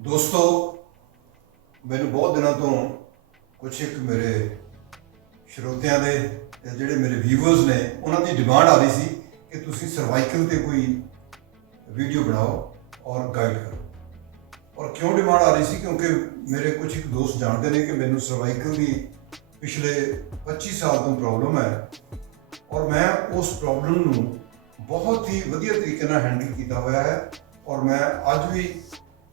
ਦੋਸਤੋ, ਮੈਨੂੰ ਬਹੁਤ ਦਿਨਾਂ ਤੋਂ ਕੁਛ ਇੱਕ ਮੇਰੇ ਸਰੋਤਿਆਂ ਦੇ ਜਿਹੜੇ ਮੇਰੇ ਵਿਊਅਰਸ ਨੇ ਉਹਨਾਂ ਦੀ ਡਿਮਾਂਡ ਆ ਰਹੀ ਸੀ ਕਿ ਤੁਸੀਂ ਸਰਵਾਈਕਲ ਤੇ ਕੋਈ ਵੀਡੀਓ ਬਣਾਓ ਔਰ ਗਾਈਡ ਕਰੋ। ਔਰ ਕਿਉਂ ਡਿਮਾਂਡ ਆ ਰਹੀ ਸੀ? ਕਿਉਂਕਿ ਮੇਰੇ ਕੁਛ ਇੱਕ ਦੋਸਤ ਜਾਣਦੇ ਨੇ ਕਿ ਮੈਨੂੰ ਸਰਵਾਈਕਲ ਦੀ ਪਿਛਲੇ 25 ਸਾਲ ਤੋਂ ਪ੍ਰੋਬਲਮ ਹੈ ਔਰ ਮੈਂ ਉਸ ਪ੍ਰੋਬਲਮ ਨੂੰ ਬਹੁਤ ਹੀ ਵਧੀਆ ਤਰੀਕੇ ਨਾਲ ਹੈਂਡਲ ਕੀਤਾ ਹੋਇਆ ਹੈ। ਔਰ ਮੈਂ ਅੱਜ ਵੀ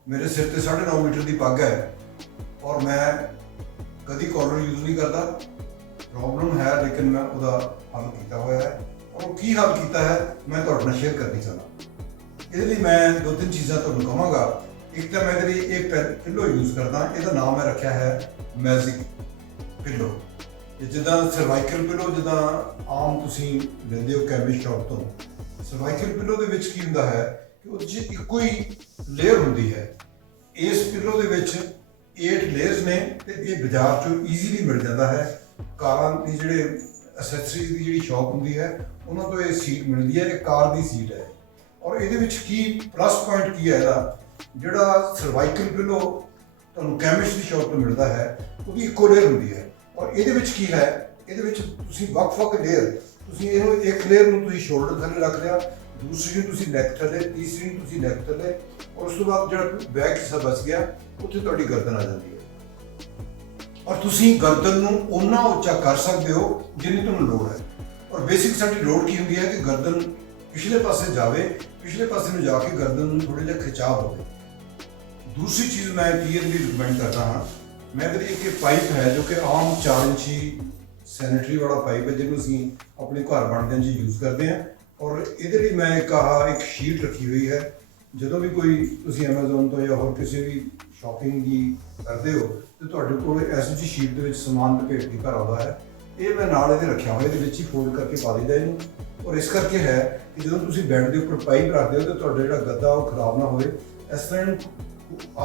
ਮੇਰੇ ਸਿਰ ਤੇ 9.5 ਮੀਟਰ ਦੀ ਪੱਗ ਹੈ ਔਰ ਮੈਂ ਕਦੀ ਕਾਲਰ ਯੂਜ਼ ਨਹੀਂ ਕਰਦਾ। ਪ੍ਰੋਬਲਮ ਹੈ ਲੇਕਿਨ ਮੈਂ ਉਹਦਾ ਹੱਲ ਕੀਤਾ ਹੋਇਆ ਹੈ ਔਰ ਉਹ ਕੀ ਹੱਲ ਕੀਤਾ ਹੈ ਮੈਂ ਤੁਹਾਡੇ ਨਾਲ ਸ਼ੇਅਰ ਕਰਨੀ ਚਾਹੁੰਦਾ। ਇਹਦੇ ਲਈ ਮੈਂ 2-3 ਚੀਜ਼ਾਂ ਤੁਹਾਨੂੰ ਕਹਾਂਗਾ। ਇੱਕ ਤਾਂ ਮੈਂ ਇਹਦੇ ਲਈ ਇੱਕ ਪਿੱਲੋ ਯੂਜ਼ ਕਰਦਾ, ਇਹਦਾ ਨਾਮ ਮੈਂ ਰੱਖਿਆ ਹੈ ਮੈਜਿਕ ਪਿੱਲੋ। ਜਿੱਦਾਂ ਸਰਵਾਈਕਲ ਪਿੱਲੋ ਜਿੱਦਾਂ ਆਮ ਤੁਸੀਂ ਲੈਂਦੇ ਹੋ ਕੈਮਿਸਟ ਸ਼ਾਪ ਤੋਂ, ਸਰਵਾਈਕਲ ਪਿੱਲੋ ਦੇ ਵਿੱਚ ਕੀ ਹੁੰਦਾ ਹੈ ਕਿ ਉਹਦੇ 'ਚ ਇੱਕੋ ਹੀ ਲੇਅਰ ਹੁੰਦੀ ਹੈ। ਇਸ ਪਿੱਲੋ ਦੇ ਵਿੱਚ 8 ਲੇਅਰਸ ਨੇ ਤੇ ਇਹ ਬਾਜ਼ਾਰ 'ਚੋਂ ਈਜ਼ੀਲੀ ਮਿਲ ਜਾਂਦਾ ਹੈ। ਕਾਰਾਂ ਦੀ ਜਿਹੜੇ ਅਸੈਸਰੀਜ਼ ਦੀ ਜਿਹੜੀ ਸ਼ਾਪ ਹੁੰਦੀ ਹੈ ਉਹਨਾਂ ਤੋਂ ਇਹ ਸੀਟ ਮਿਲਦੀ ਹੈ। ਇਹ ਕਾਰ ਦੀ ਸੀਟ ਹੈ ਔਰ ਇਹਦੇ ਵਿੱਚ ਕੀ ਪਲੱਸ ਪੁਆਇੰਟ ਕੀ ਹੈ ਇਹਦਾ, ਜਿਹੜਾ ਸਰਵਾਈਕਲ ਪਿੱਲੋ ਤੁਹਾਨੂੰ ਕੈਮਿਸਟ ਦੀ ਸ਼ਾਪ ਤੋਂ ਮਿਲਦਾ ਹੈ ਉਹਦੀ ਇੱਕੋ ਲੇਅਰ ਹੁੰਦੀ ਹੈ। ਔਰ ਇਹਦੇ ਵਿੱਚ ਕੀ ਹੈ, ਇਹਦੇ ਵਿੱਚ ਤੁਸੀਂ ਵੱਖ-ਵੱਖ ਲੇਅਰ, ਤੁਸੀਂ ਇਹਨੂੰ ਇੱਕ ਲੇਅਰ ਨੂੰ ਤੁਸੀਂ ਸ਼ੋਲਡਰ ਥੱਲੇ ਰੱਖ ਲਿਆ, ਦੂਸਰੀ ਨੂੰ ਤੁਸੀਂ ਨੈਕ ਥੱਲੇ, ਤੀਸਰੀ ਨੂੰ ਤੁਸੀਂ ਨੈਕ ਥੱਲੇ ਔਰ ਉਸ ਤੋਂ ਬਾਅਦ ਜਿਹੜਾ ਬੈਕ ਹਿੱਸਾ ਬਚ ਗਿਆ ਉੱਥੇ ਤੁਹਾਡੀ ਗਰਦਨ ਆ ਜਾਂਦੀ ਹੈ। ਔਰ ਤੁਸੀਂ ਗਰਦਨ ਨੂੰ ਓਨਾ ਉੱਚਾ ਕਰ ਸਕਦੇ ਹੋ ਜਿੰਨੀ ਤੁਹਾਨੂੰ ਲੋੜ ਹੈ। ਔਰ ਬੇਸਿਕ ਸਾਡੀ ਲੋੜ ਕੀ ਹੁੰਦੀ ਹੈ ਕਿ ਗਰਦਨ ਪਿਛਲੇ ਪਾਸੇ ਜਾਵੇ, ਪਿਛਲੇ ਪਾਸੇ ਨੂੰ ਜਾ ਕੇ ਗਰਦਨ ਨੂੰ ਥੋੜ੍ਹਾ ਜਿਹਾ ਖਿਚਾਅ ਹੋਵੇ। ਦੂਸਰੀ ਚੀਜ਼ ਮੈਂ ਕਲੀਅਰਲੀ ਰਿਕਮੈਂਡ ਕਰਦਾ ਹਾਂ, ਮੈਂ ਇਹਦੇ ਲਈ ਇੱਕ ਪਾਈਪ ਹੈ ਜੋ ਕਿ ਆਮ 4 ਇੰਚੀ ਸੈਨੇਟਰੀ ਵਾਲਾ ਪਾਈਪ ਹੈ ਜਿਹਨੂੰ ਅਸੀਂ ਆਪਣੇ ਘਰ ਬਣਦਿਆਂ 'ਚ ਯੂਜ਼ ਕਰਦੇ ਹਾਂ। ਔਰ ਇਹਦੇ ਲਈ ਮੈਂ ਇੱਕ ਸ਼ੀਟ ਰੱਖੀ ਹੋਈ ਹੈ। ਜਦੋਂ ਵੀ ਕੋਈ ਤੁਸੀਂ ਐਮਾਜ਼ੋਨ ਤੋਂ ਜਾਂ ਹੋਰ ਕਿਸੇ ਵੀ ਸ਼ਾਪਿੰਗ ਦੀ ਕਰਦੇ ਹੋ ਤੇ ਤੁਹਾਡੇ ਕੋਲ ਐਸੀ ਜਿਹੀ ਸ਼ੀਟ ਦੇ ਵਿੱਚ ਸਮਾਨ ਲਪੇਟ ਕੇ ਘਰ ਆਉਂਦਾ ਹੈ। ਇਹ ਮੈਂ ਨਾਲ ਇਹਦੇ ਰੱਖਿਆ ਹੋਇਆ, ਇਹਦੇ ਵਿੱਚ ਹੀ ਫੋਲਡ ਕਰਕੇ ਪਾ ਦਿੰਦਾ ਇਹਨੂੰ। ਔਰ ਇਸ ਕਰਕੇ ਹੈ ਕਿ ਜਦੋਂ ਤੁਸੀਂ ਬੈੱਡ ਦੇ ਉੱਪਰ ਪਾਈਪ ਰੱਖਦੇ ਹੋ ਤਾਂ ਤੁਹਾਡਾ ਜਿਹੜਾ ਗੱਦਾ ਉਹ ਖਰਾਬ ਨਾ ਹੋਵੇ। ਇਸ ਤਰ੍ਹਾਂ ਇਹਨੂੰ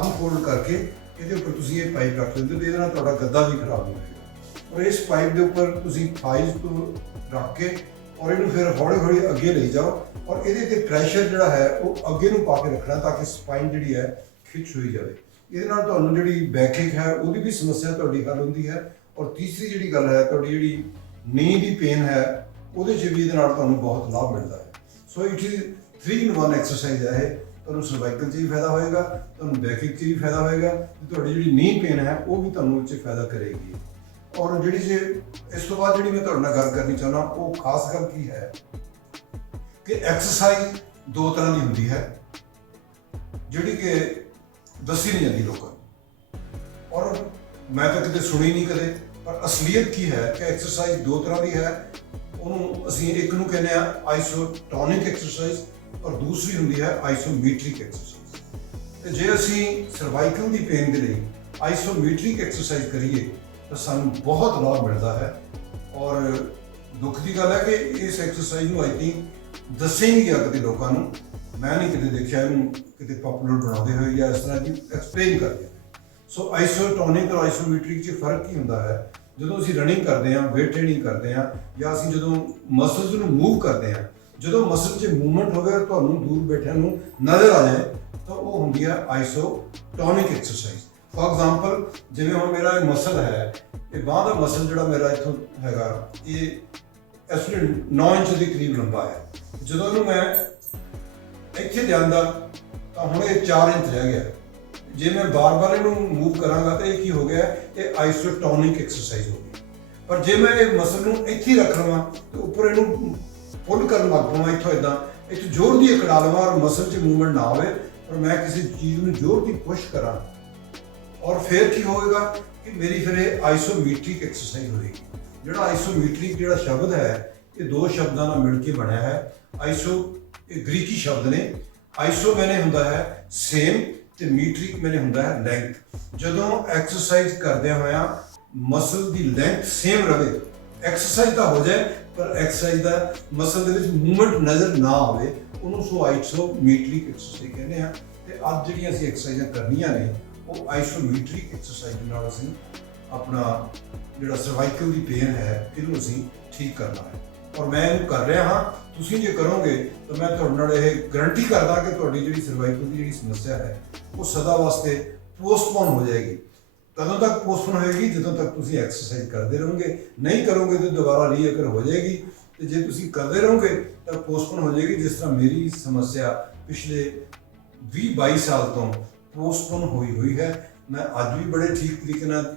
ਅਨਫੋਲਡ ਕਰਕੇ ਇਹਦੇ ਉੱਪਰ ਤੁਸੀਂ ਇਹ ਪਾਈਪ ਰੱਖ ਦਿੰਦੇ ਹੋ ਤੇ ਇਹਦੇ ਨਾਲ ਤੁਹਾਡਾ ਗੱਦਾ ਵੀ ਖਰਾਬ ਨਹੀਂ ਹੋਵੇਗਾ। ਔਰ ਇਸ ਪਾਈਪ ਦੇ ਉੱਪਰ ਤੁਸੀਂ ਥਾਈਜ਼ ਤੋਂ ਰੱਖ ਕੇ ਔਰ ਇਹਨੂੰ ਫਿਰ ਹੌਲੀ-ਹੌਲੀ ਅੱਗੇ ਲਈ ਜਾਓ ਔਰ ਇਹਦੇ ਤੇ ਪ੍ਰੈਸ਼ਰ ਜਿਹੜਾ ਹੈ ਉਹ ਅੱਗੇ ਨੂੰ ਪਾ ਕੇ ਰੱਖਣਾ ਤਾਂ ਕਿ ਸਪਾਈਨ ਜਿਹੜੀ ਹੈ ਖਿੱਚ ਹੋਈ ਜਾਵੇ। ਇਹਦੇ ਨਾਲ ਤੁਹਾਨੂੰ ਜਿਹੜੀ ਬੈਕਏਕ ਹੈ ਉਹਦੀ ਵੀ ਸਮੱਸਿਆ ਤੁਹਾਡੀ ਹੱਲ ਹੁੰਦੀ ਹੈ। ਔਰ ਤੀਸਰੀ ਜਿਹੜੀ ਗੱਲ ਹੈ, ਤੁਹਾਡੀ ਜਿਹੜੀ ਨੀ ਦੀ ਪੇਨ ਹੈ ਉਹਦੇ 'ਚ ਵੀ ਇਹਦੇ ਨਾਲ ਤੁਹਾਨੂੰ ਬਹੁਤ ਲਾਭ ਮਿਲਦਾ ਹੈ। So it is 3 in 1 exercise ਹੈ ਇਹ। ਤੁਹਾਨੂੰ ਸਰਵਾਈਕਲ 'ਚ ਵੀ ਫਾਇਦਾ ਹੋਏਗਾ, ਤੁਹਾਨੂੰ ਬੈਕਏਕ 'ਚ ਵੀ ਫਾਇਦਾ ਹੋਏਗਾ ਤੇ ਤੁਹਾਡੀ ਜਿਹੜੀ ਨੀ ਪੇਨ ਹੈ ਉਹ ਵੀ ਤੁਹਾਨੂੰ ਉਹ 'ਚ ਫਾਇਦਾ ਕਰੇਗੀ। ਔਰ ਜਿਹੜੀ ਇਸ ਤੋਂ ਬਾਅਦ ਜਿਹੜੀ ਮੈਂ ਤੁਹਾਡੇ ਨਾਲ ਗੱਲ ਕਰਨੀ ਚਾਹੁੰਦਾ ਉਹ ਖਾਸ ਗੱਲ ਕੀ ਹੈ ਕਿ ਐਕਸਰਸਾਈਜ਼ 2 ਤਰ੍ਹਾਂ ਦੀ ਹੁੰਦੀ ਹੈ ਜਿਹੜੀ ਕਿ ਦੱਸੀ ਨਹੀਂ ਜਾਂਦੀ ਲੋਕਾਂ ਨੂੰ ਔਰ ਮੈਂ ਤਾਂ ਕਿਤੇ ਸੁਣੀ ਨਹੀਂ ਕਦੇ। ਪਰ ਅਸਲੀਅਤ ਕੀ ਹੈ ਕਿ ਐਕਸਰਸਾਈਜ਼ 2 ਤਰ੍ਹਾਂ ਦੀ ਹੈ। ਉਹਨੂੰ ਅਸੀਂ ਇੱਕ ਨੂੰ ਕਹਿੰਦੇ ਆ ਆਈਸੋਟੋਨਿਕ ਐਕਸਰਸਾਈਜ਼ ਔਰ ਦੂਸਰੀ ਹੁੰਦੀ ਹੈ ਆਈਸੋਮੀਟ੍ਰਿਕ ਐਕਸਰਸਾਈਜ਼। ਤੇ ਜੇ ਅਸੀਂ ਸਰਵਾਈਕਲ ਦੀ ਪੇਨ ਦੇ ਲਈ ਆਈਸੋਮੀਟ੍ਰਿਕ ਐਕਸਰਸਾਈਜ਼ ਕਰੀਏ ਤਾਂ ਸਾਨੂੰ ਬਹੁਤ ਲਾਭ ਮਿਲਦਾ ਹੈ। ਔਰ ਦੁੱਖ ਦੀ ਗੱਲ ਹੈ ਕਿ ਇਸ ਐਕਸਰਸਾਈਜ਼ ਨੂੰ ਆਈ ਥਿੰਕ ਦੱਸਿਆ ਹੀ ਨਹੀਂ ਗਿਆ ਕਦੇ ਲੋਕਾਂ ਨੂੰ। ਮੈਂ ਨਹੀਂ ਕਿਤੇ ਦੇਖਿਆ ਇਹਨੂੰ ਕਿਤੇ ਪਪੂਲਰ ਬਣਾਉਂਦੇ ਹੋਏ ਜਾਂ ਇਸ ਤਰ੍ਹਾਂ ਦੀ ਐਕਸਪਲੇਨ ਕਰਦੇ। ਸੋ ਆਈਸੋਟੋਨਿਕ ਔਰ ਆਈਸੋਮੀਟ੍ਰਿਕ 'ਚ ਫਰਕ ਕੀ ਹੁੰਦਾ ਹੈ? ਜਦੋਂ ਅਸੀਂ ਰਨਿੰਗ ਕਰਦੇ ਹਾਂ, ਵੇਟ ਟ੍ਰੇਨਿੰਗ ਕਰਦੇ ਹਾਂ ਜਾਂ ਅਸੀਂ ਜਦੋਂ ਮਸਲਸ ਨੂੰ ਮੂਵ ਕਰਦੇ ਹਾਂ, ਜਦੋਂ ਮਸਲ 'ਚ ਮੂਵਮੈਂਟ ਹੋਵੇ ਔਰ ਤੁਹਾਨੂੰ ਦੂਰ ਬੈਠਿਆਂ ਨੂੰ ਨਜ਼ਰ ਆ ਜਾਏ ਤਾਂ ਉਹ ਹੁੰਦੀ ਹੈ ਆਈਸੋਟੋਨਿਕ ਐਕਸਰਸਾਈਜ਼। ਫॉर ਐਗਜ਼ਾਮਪਲ ਜਿਵੇਂ ਹੁਣ ਮੇਰਾ ਇਹ ਮਸਲ ਹੈ, ਇਹ ਬਾਂਹ ਦਾ ਮਸਲ ਜਿਹੜਾ ਮੇਰਾ ਇੱਥੋਂ ਹੈਗਾ ਇਹ ਇਸ ਵੇਲੇ 9 ਇੰਚ ਦੇ ਕਰੀਬ ਲੰਬਾ ਹੈ। ਜਦੋਂ ਇਹਨੂੰ ਮੈਂ ਇੱਥੇ ਲਿਆਂਦਾ ਤਾਂ ਹੁਣ ਇਹ 4 ਇੰਚ ਰਹਿ ਗਿਆ। ਜੇ ਮੈਂ ਬਾਰ-ਬਾਰ ਇਹਨੂੰ ਮੂਵ ਕਰਾਂਗਾ ਤਾਂ ਇਹ ਕੀ ਹੋ ਗਿਆ, ਇਹ ਆਈਸੋਟੋਨਿਕ ਐਕਸਰਸਾਈਜ਼ ਹੋ ਗਈ। ਪਰ ਜੇ ਮੈਂ ਇਹ ਮਸਲ ਨੂੰ ਇੱਥੇ ਰੱਖ ਲਵਾਂ ਤੇ ਉੱਪਰ ਇਹਨੂੰ ਪੁੱਲ ਕਰਨ ਲੱਗ ਪਵਾਂ ਇੱਥੋਂ ਇੱਥੇ ਜ਼ੋਰ ਦੀ ਅਕੜਾ ਲਵਾਂ ਔਰ ਮਸਲ 'ਚ ਮੂਵਮੈਂਟ ਨਾ ਹੋਵੇ ਪਰ ਮੈਂ ਕਿਸੇ ਚੀਜ਼ ਨੂੰ ਜ਼ੋਰ ਦੀ ਪੁਸ਼ ਕਰਾਂ ਔਰ ਫਿਰ ਕੀ ਹੋਵੇਗਾ ਕਿ ਮੇਰੀ ਫਿਰ ਇਹ ਆਈਸੋਮੀਟ੍ਰਿਕ ਐਕਸਰਸਾਈਜ਼ ਹੋਏਗੀ। ਜਿਹੜਾ ਆਈਸੋਮੀਟ੍ਰਿਕ ਜਿਹੜਾ ਸ਼ਬਦ ਹੈ ਇਹ 2 ਸ਼ਬਦਾਂ ਨਾਲ ਮਿਲ ਕੇ ਬਣਿਆ ਹੈ। ਆਈਸੋ ਇਹ ਗ੍ਰੀਕੀ ਸ਼ਬਦ ਨੇ। ਆਈਸੋ ਮੈਨੇ ਹੁੰਦਾ ਹੈ ਸੇਮ ਤੇ ਮੀਟ੍ਰਿਕ ਮੈਨੇ ਹੁੰਦਾ ਹੈ ਲੈਂਥ। ਜਦੋਂ ਐਕਸਰਸਾਈਜ਼ ਕਰਦਿਆਂ ਹੋਇਆਂ ਮਸਲ ਦੀ ਲੈਂਥ ਸੇਮ ਰਵੇ, ਐਕਸਰਸਾਈਜ਼ ਤਾਂ ਹੋ ਜਾਏ ਪਰ ਐਕਸਰਸਾਈਜ਼ ਦਾ ਮਸਲ ਦੇ ਵਿੱਚ ਮੂਵਮੈਂਟ ਨਜ਼ਰ ਨਾ ਆਵੇ, ਉਹਨੂੰ ਸੋ ਆਈਸੋਮੀਟ੍ਰਿਕ ਐਕਸਰਸਾਈਜ਼ ਕਹਿੰਦੇ ਆ। ਤੇ ਅੱਜ ਜਿਹੜੀਆਂ ਅਸੀਂ ਐਕਸਰਸਾਈਜ਼ਾਂ ਕਰਨੀਆਂ ਨੇ ਉਹ ਆਈਸੋਮੀਟ੍ਰਿਕ ਐਕਸਰਸਾਈਜ਼ ਨਾਲ ਅਸੀਂ ਆਪਣਾ ਜਿਹੜਾ ਸਰਵਾਈਕਲ ਦੀ ਪੇਨ ਹੈ ਇਹਨੂੰ ਅਸੀਂ ਠੀਕ ਕਰਨਾ ਹੈ। ਔਰ ਮੈਂ ਇਹਨੂੰ ਕਰ ਰਿਹਾ ਹਾਂ। ਤੁਸੀਂ ਜੇ ਕਰੋਗੇ ਤਾਂ ਮੈਂ ਤੁਹਾਡੇ ਨਾਲ ਇਹ ਗਰੰਟੀ ਕਰਦਾ ਕਿ ਤੁਹਾਡੀ ਜਿਹੜੀ ਸਰਵਾਈਕਲ ਦੀ ਜਿਹੜੀ ਸਮੱਸਿਆ ਹੈ ਉਹ ਸਦਾ ਵਾਸਤੇ ਪੋਸਟਪੋਨ ਹੋ ਜਾਏਗੀ। ਕਦੋਂ ਤੱਕ ਪੋਸਟਪੋਨ ਹੋਏਗੀ? ਜਦੋਂ ਤੱਕ ਤੁਸੀਂ ਐਕਸਰਸਾਈਜ਼ ਕਰਦੇ ਰਹੋਗੇ। ਨਹੀਂ ਕਰੋਗੇ ਤਾਂ ਦੁਬਾਰਾ ਰੀਅਕਰ ਹੋ ਜਾਏਗੀ, ਤੇ ਜੇ ਤੁਸੀਂ ਕਰਦੇ ਰਹੋਗੇ ਤਾਂ ਪੋਸਟਪੋਨ ਹੋ ਜਾਏਗੀ। ਜਿਸ ਤਰ੍ਹਾਂ ਮੇਰੀ ਸਮੱਸਿਆ ਪਿਛਲੇ 20-22 ਸਾਲ ਤੋਂ ਪੋਸਟਪੋਨ ਹੋਈ ਹੈ। ਮੈਂ ਅੱਜ ਵੀ ਬੜੇ ਠੀਕ ਤਰੀਕੇ ਨਾਲ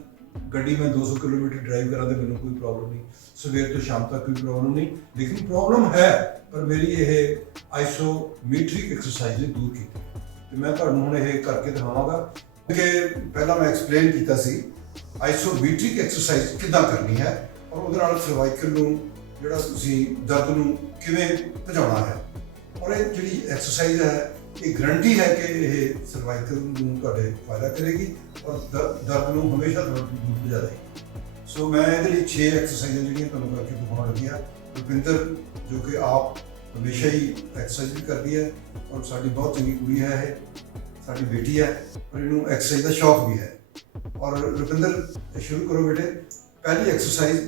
ਗੱਡੀ ਮੈਂ 200 ਕਿਲੋਮੀਟਰ ਡਰਾਈਵ ਕਰਾਂ ਤੇ ਮੈਨੂੰ ਕੋਈ ਪ੍ਰੋਬਲਮ ਨਹੀਂ, ਸਵੇਰ ਤੋਂ ਸ਼ਾਮ ਤੱਕ ਕੋਈ ਪ੍ਰੋਬਲਮ ਨਹੀਂ। ਲੇਕਿਨ ਪ੍ਰੋਬਲਮ ਹੈ, ਪਰ ਮੇਰੀ ਇਹ ਆਈਸੋਮੈਟ੍ਰਿਕ ਐਕਸਰਸਾਈਜ਼ ਨੇ ਦੂਰ ਕੀਤੀ ਤੇ ਮੈਂ ਤੁਹਾਨੂੰ ਹੁਣ ਇਹ ਕਰਕੇ ਦਿਖਾਵਾਂਗਾ ਕਿ ਪਹਿਲਾਂ ਮੈਂ ਐਕਸਪਲੇਨ ਕੀਤਾ ਸੀ ਆਈਸੋਮੈਟ੍ਰਿਕ ਐਕਸਰਸਾਈਜ਼ ਕਿੱਦਾਂ ਕਰਨੀ ਹੈ ਔਰ ਉਹਦੇ ਨਾਲ ਸਰਵਾਈਕਲ ਨੂੰ ਜਿਹੜਾ ਤੁਸੀਂ ਦਰਦ ਨੂੰ ਕਿਵੇਂ ਭਜਾਉਣਾ ਹੈ। ਔਰ ਇਹ ਜਿਹੜੀ ਐਕਸਰਸਾਈਜ਼ ਹੈ ਇਹ ਗਰੰਟੀ ਹੈ ਕਿ ਇਹ ਸਰਵਾਈਕਲ ਨੂੰ ਤੁਹਾਡੇ ਫਾਇਦਾ ਕਰੇਗੀ ਔਰ ਦਰਦ ਨੂੰ ਹਮੇਸ਼ਾ ਤੁਹਾਡੇ ਤੋਂ ਦੂਰ ਭਜਾ ਦੇਗੀ। ਸੋ ਮੈਂ ਇਹਦੇ ਲਈ 6 ਐਕਸਰਸਾਈਜ਼ਾਂ ਜਿਹੜੀਆਂ ਤੁਹਾਨੂੰ ਕਰਕੇ ਦਿਖਾਉਣ ਲੱਗਿਆ। ਰੁਪਿੰਦਰ ਜੋ ਕਿ ਆਪ ਹਮੇਸ਼ਾ ਹੀ ਐਕਸਰਸਾਈਜ਼ ਵੀ ਕਰਦੀ ਹੈ ਔਰ ਸਾਡੀ ਬਹੁਤ ਚੰਗੀ ਕੁੜੀ ਹੈ, ਇਹ ਸਾਡੀ ਬੇਟੀ ਹੈ ਔਰ ਇਹਨੂੰ ਐਕਸਰਸਾਈਜ਼ ਦਾ ਸ਼ੌਕ ਵੀ ਹੈ। ਔਰ ਰੁਪਿੰਦਰ ਸ਼ੁਰੂ ਕਰੋ ਬੇਟੇ। ਪਹਿਲੀ ਐਕਸਰਸਾਈਜ਼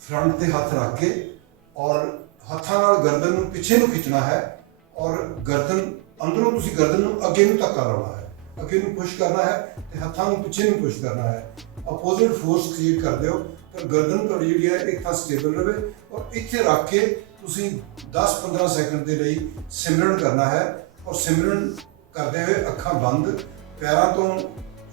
ਫਰੰਟ ਤੇ ਹੱਥ ਰੱਖ ਕੇ ਔਰ ਹੱਥਾਂ ਨਾਲ ਗਰਦਨ ਨੂੰ ਪਿੱਛੇ ਨੂੰ ਖਿੱਚਣਾ ਹੈ ਔਰ ਗਰਦਨ ਅੰਦਰੋਂ ਤੁਸੀਂ ਗਰਦਨ ਨੂੰ ਅੱਗੇ ਨੂੰ ਧੱਕਾ ਲਾਉਣਾ ਹੈ, ਅੱਗੇ ਨੂੰ ਪੁਸ਼ ਕਰਨਾ ਹੈ ਤੇ ਹੱਥਾਂ ਨੂੰ ਪਿੱਛੇ ਨੂੰ ਪੁਸ਼ ਕਰਨਾ ਹੈ। ਆਪੋਜ਼ਿਟ ਫੋਰਸ ਕ੍ਰੀਏਟ ਕਰਦੇ ਹੋ ਤਾਂ ਗਰਦਨ ਤੁਹਾਡੀ ਜਿਹੜੀ ਹੈ ਇੱਕ ਥਾਂ ਸਟੇਬਲ ਰਹੇ ਔਰ ਇੱਥੇ ਰੱਖ ਕੇ ਤੁਸੀਂ 10-15 ਸੈਕਿੰਡ ਦੇ ਲਈ ਸਿਮਰਨ ਕਰਨਾ ਹੈ। ਔਰ ਸਿਮਰਨ ਕਰਦੇ ਹੋਏ ਅੱਖਾਂ ਬੰਦ, ਪੈਰਾਂ ਤੋਂ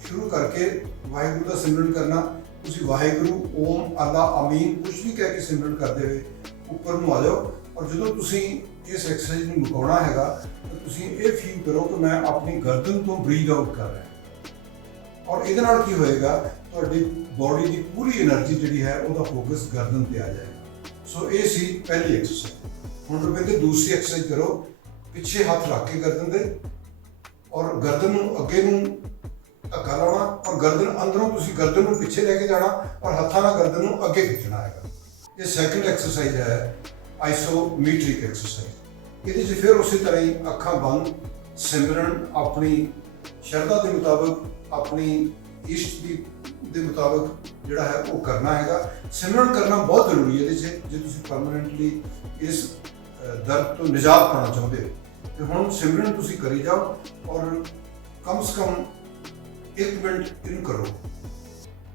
ਸ਼ੁਰੂ ਕਰਕੇ ਵਾਹਿਗੁਰੂ ਦਾ ਸਿਮਰਨ ਕਰਨਾ। ਤੁਸੀਂ ਵਾਹਿਗੁਰੂ, ਓਮ, ਅੱਲਾ, ਆਮੀਨ ਕੁਝ ਵੀ ਕਹਿ ਕੇ ਸਿਮਰਨ ਕਰਦੇ ਹੋਏ ਉੱਪਰ ਨੂੰ ਆ ਜਾਓ। ਔਰ ਜਦੋਂ ਤੁਸੀਂ ਇਸ ਐਕਸਰਸਾਈਜ਼ ਨੂੰ ਮੁਕਾਉਣਾ ਹੈਗਾ ਤਾਂ ਤੁਸੀਂ ਇਹ ਫੀਲ ਕਰੋ ਕਿ ਮੈਂ ਆਪਣੀ ਗਰਦਨ ਤੋਂ ਬਰੀਥ ਆਊਟ ਕਰ ਰਿਹਾ। ਔਰ ਇਹਦੇ ਨਾਲ ਕੀ ਹੋਏਗਾ, ਤੁਹਾਡੀ ਬਾਡੀ ਦੀ ਪੂਰੀ એનર્ਜੀ ਜਿਹੜੀ ਹੈ ਉਹਦਾ ਫੋਕਸ ਗਰਦਨ ਤੇ ਆ ਜਾਏਗਾ। ਸੋ ਇਹ ਸੀ ਪਹਿਲੀ ਐਕਸਰਸਾਈਜ਼। ਹੁਣ ਰੁਪਿੰਦਰ ਦੂਸਰੀ ਐਕਸਰਸਾਈਜ਼ ਕਰੋ। ਪਿੱਛੇ ਹੱਥ ਰੱਖ ਕੇ ਗਰਦਨ ਦੇ ਔਰ ਗਰਦਨ ਨੂੰ ਅੱਗੇ ਨੂੰ ਧੱਕਾ ਲਾਉਣਾ ਔਰ ਗਰਦਨ ਅੰਦਰੋਂ ਤੁਸੀਂ ਗਰਦਨ ਨੂੰ ਪਿੱਛੇ ਲੈ ਕੇ ਜਾਣਾ ਔਰ ਹੱਥਾਂ ਨਾਲ ਗਰਦਨ ਨੂੰ ਅੱਗੇ ਖਿੱਚਣਾ ਹੈਗਾ। ਇਹ ਸੈਕਿੰਡ ਐਕਸਰਸਾਈਜ਼ ਹੈ ਆਈਸੋਮੈਟ੍ਰਿਕ ਐਕਸਰਸਾਈਜ਼। ਇਹਦੇ 'ਚ ਫਿਰ ਉਸੇ ਤਰ੍ਹਾਂ ਹੀ ਅੱਖਾਂ ਬੰਦ, ਸਿਮਰਨ ਆਪਣੀ ਸ਼ਰਧਾ ਦੇ ਮੁਤਾਬਕ, ਆਪਣੀ ਇਸ਼ਟ ਦੇ ਮੁਤਾਬਕ ਜਿਹੜਾ ਹੈ ਉਹ ਕਰਨਾ ਹੈਗਾ। ਸਿਮਰਨ ਕਰਨਾ ਬਹੁਤ ਜ਼ਰੂਰੀ ਹੈ ਇਹਦੇ 'ਚ, ਜੇ ਤੁਸੀਂ ਪਰਮਾਨੈਂਟਲੀ ਇਸ ਦਰਦ ਤੋਂ ਨਿਜਾਤ ਪਾਉਣਾ ਚਾਹੁੰਦੇ ਹੋ। ਤੇ ਹੁਣ ਸਿਮਰਨ ਤੁਸੀਂ ਕਰੀ ਜਾਓ ਔਰ ਕਮ ਸੇ ਕਮ 1 ਮਿੰਟ ਇਹਨੂੰ ਕਰੋ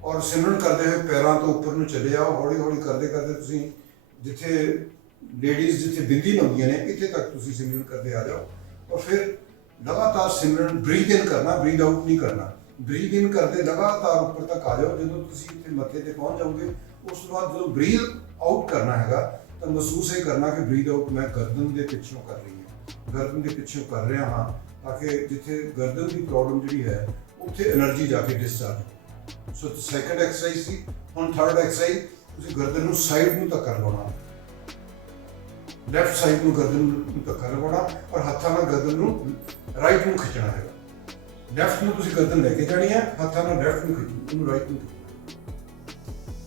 ਔਰ ਸਿਮਰਨ ਕਰਦੇ ਹੋਏ ਪੈਰਾਂ ਤੋਂ ਉੱਪਰ ਨੂੰ ਚਲੇ ਜਾਓ। ਹੌਲੀ ਹੌਲੀ ਕਰਦੇ ਕਰਦੇ ਤੁਸੀਂ ਜਿੱਥੇ ਲੇਡੀਜ਼ ਜਿੱਥੇ ਬਿੰਦੀ ਲਾਉਂਦੀਆਂ ਨੇ ਇੱਥੇ ਤੱਕ ਤੁਸੀਂ ਸਿਮਰਨ ਕਰਦੇ ਆ ਜਾਓ ਔਰ ਫਿਰ ਲਗਾਤਾਰ ਸਿਮਰਨ ਬਰੀਥ ਇਨ ਕਰਨਾ, ਬਰੀਥ ਆਊਟ ਨਹੀਂ ਕਰਨਾ। ਬਰੀਥ ਇਨ ਕਰਦੇ ਲਗਾਤਾਰ ਉੱਪਰ ਤੱਕ ਆ ਜਾਓ। ਜਦੋਂ ਤੁਸੀਂ ਇੱਥੇ ਮੱਥੇ ਤੇ ਪਹੁੰਚ ਜਾਓਗੇ ਉਸ ਤੋਂ ਬਾਅਦ ਜਦੋਂ ਬਰੀਥ ਆਊਟ ਕਰਨਾ ਹੈਗਾ ਤਾਂ ਮਹਿਸੂਸ ਇਹ ਕਰਨਾ ਕਿ ਬਰੀਥ ਆਊਟ ਮੈਂ ਗਰਦਨ ਦੇ ਪਿੱਛੋਂ ਕਰ ਰਹੀ ਹਾਂ, ਗਰਦਨ ਦੇ ਪਿੱਛੋਂ ਕਰ ਰਿਹਾ ਹਾਂ, ਤਾਂ ਕਿ ਜਿੱਥੇ ਗਰਦਨ ਦੀ ਪ੍ਰੋਬਲਮ ਜਿਹੜੀ ਹੈ ਉੱਥੇ એનર્ਜੀ ਜਾ ਕੇ ਡਿਸਚਾਰਜ ਹੋ। ਸੋ ਸੈਕੰਡ ਐਕਸਰਸਾਈਜ਼ ਸੀ। ਹੁਣ ਥਰਡ ਐਕਸਰਸਾਈਜ਼, ਤੁਸੀਂ ਗਰਦਨ ਨੂੰ ਸਾਈਡ ਨੂੰ ਧੱਕਾ ਲਗਾਉਣਾ, ਲੈਫਟ ਸਾਈਡ ਨੂੰ ਗਰਦਨ ਨੂੰ ਧੱਕਾ ਲਗਾਉਣਾ ਔਰ ਹੱਥਾਂ ਨਾਲ ਗਰਦਨ ਨੂੰ ਰਾਈਟ ਨੂੰ ਖਿੱਚਣਾ ਹੈਗਾ। ਲੈਫਟ ਨੂੰ ਤੁਸੀਂ ਗਰਦਨ ਲੈ ਕੇ ਜਾਣੀ ਹੈ, ਹੱਥਾਂ ਨਾਲ ਲੈਫਟ ਨੂੰ ਖਿੱਚੋ, ਉਹਨੂੰ ਰਾਈਟ ਨੂੰ ਖਿੱਚੋ।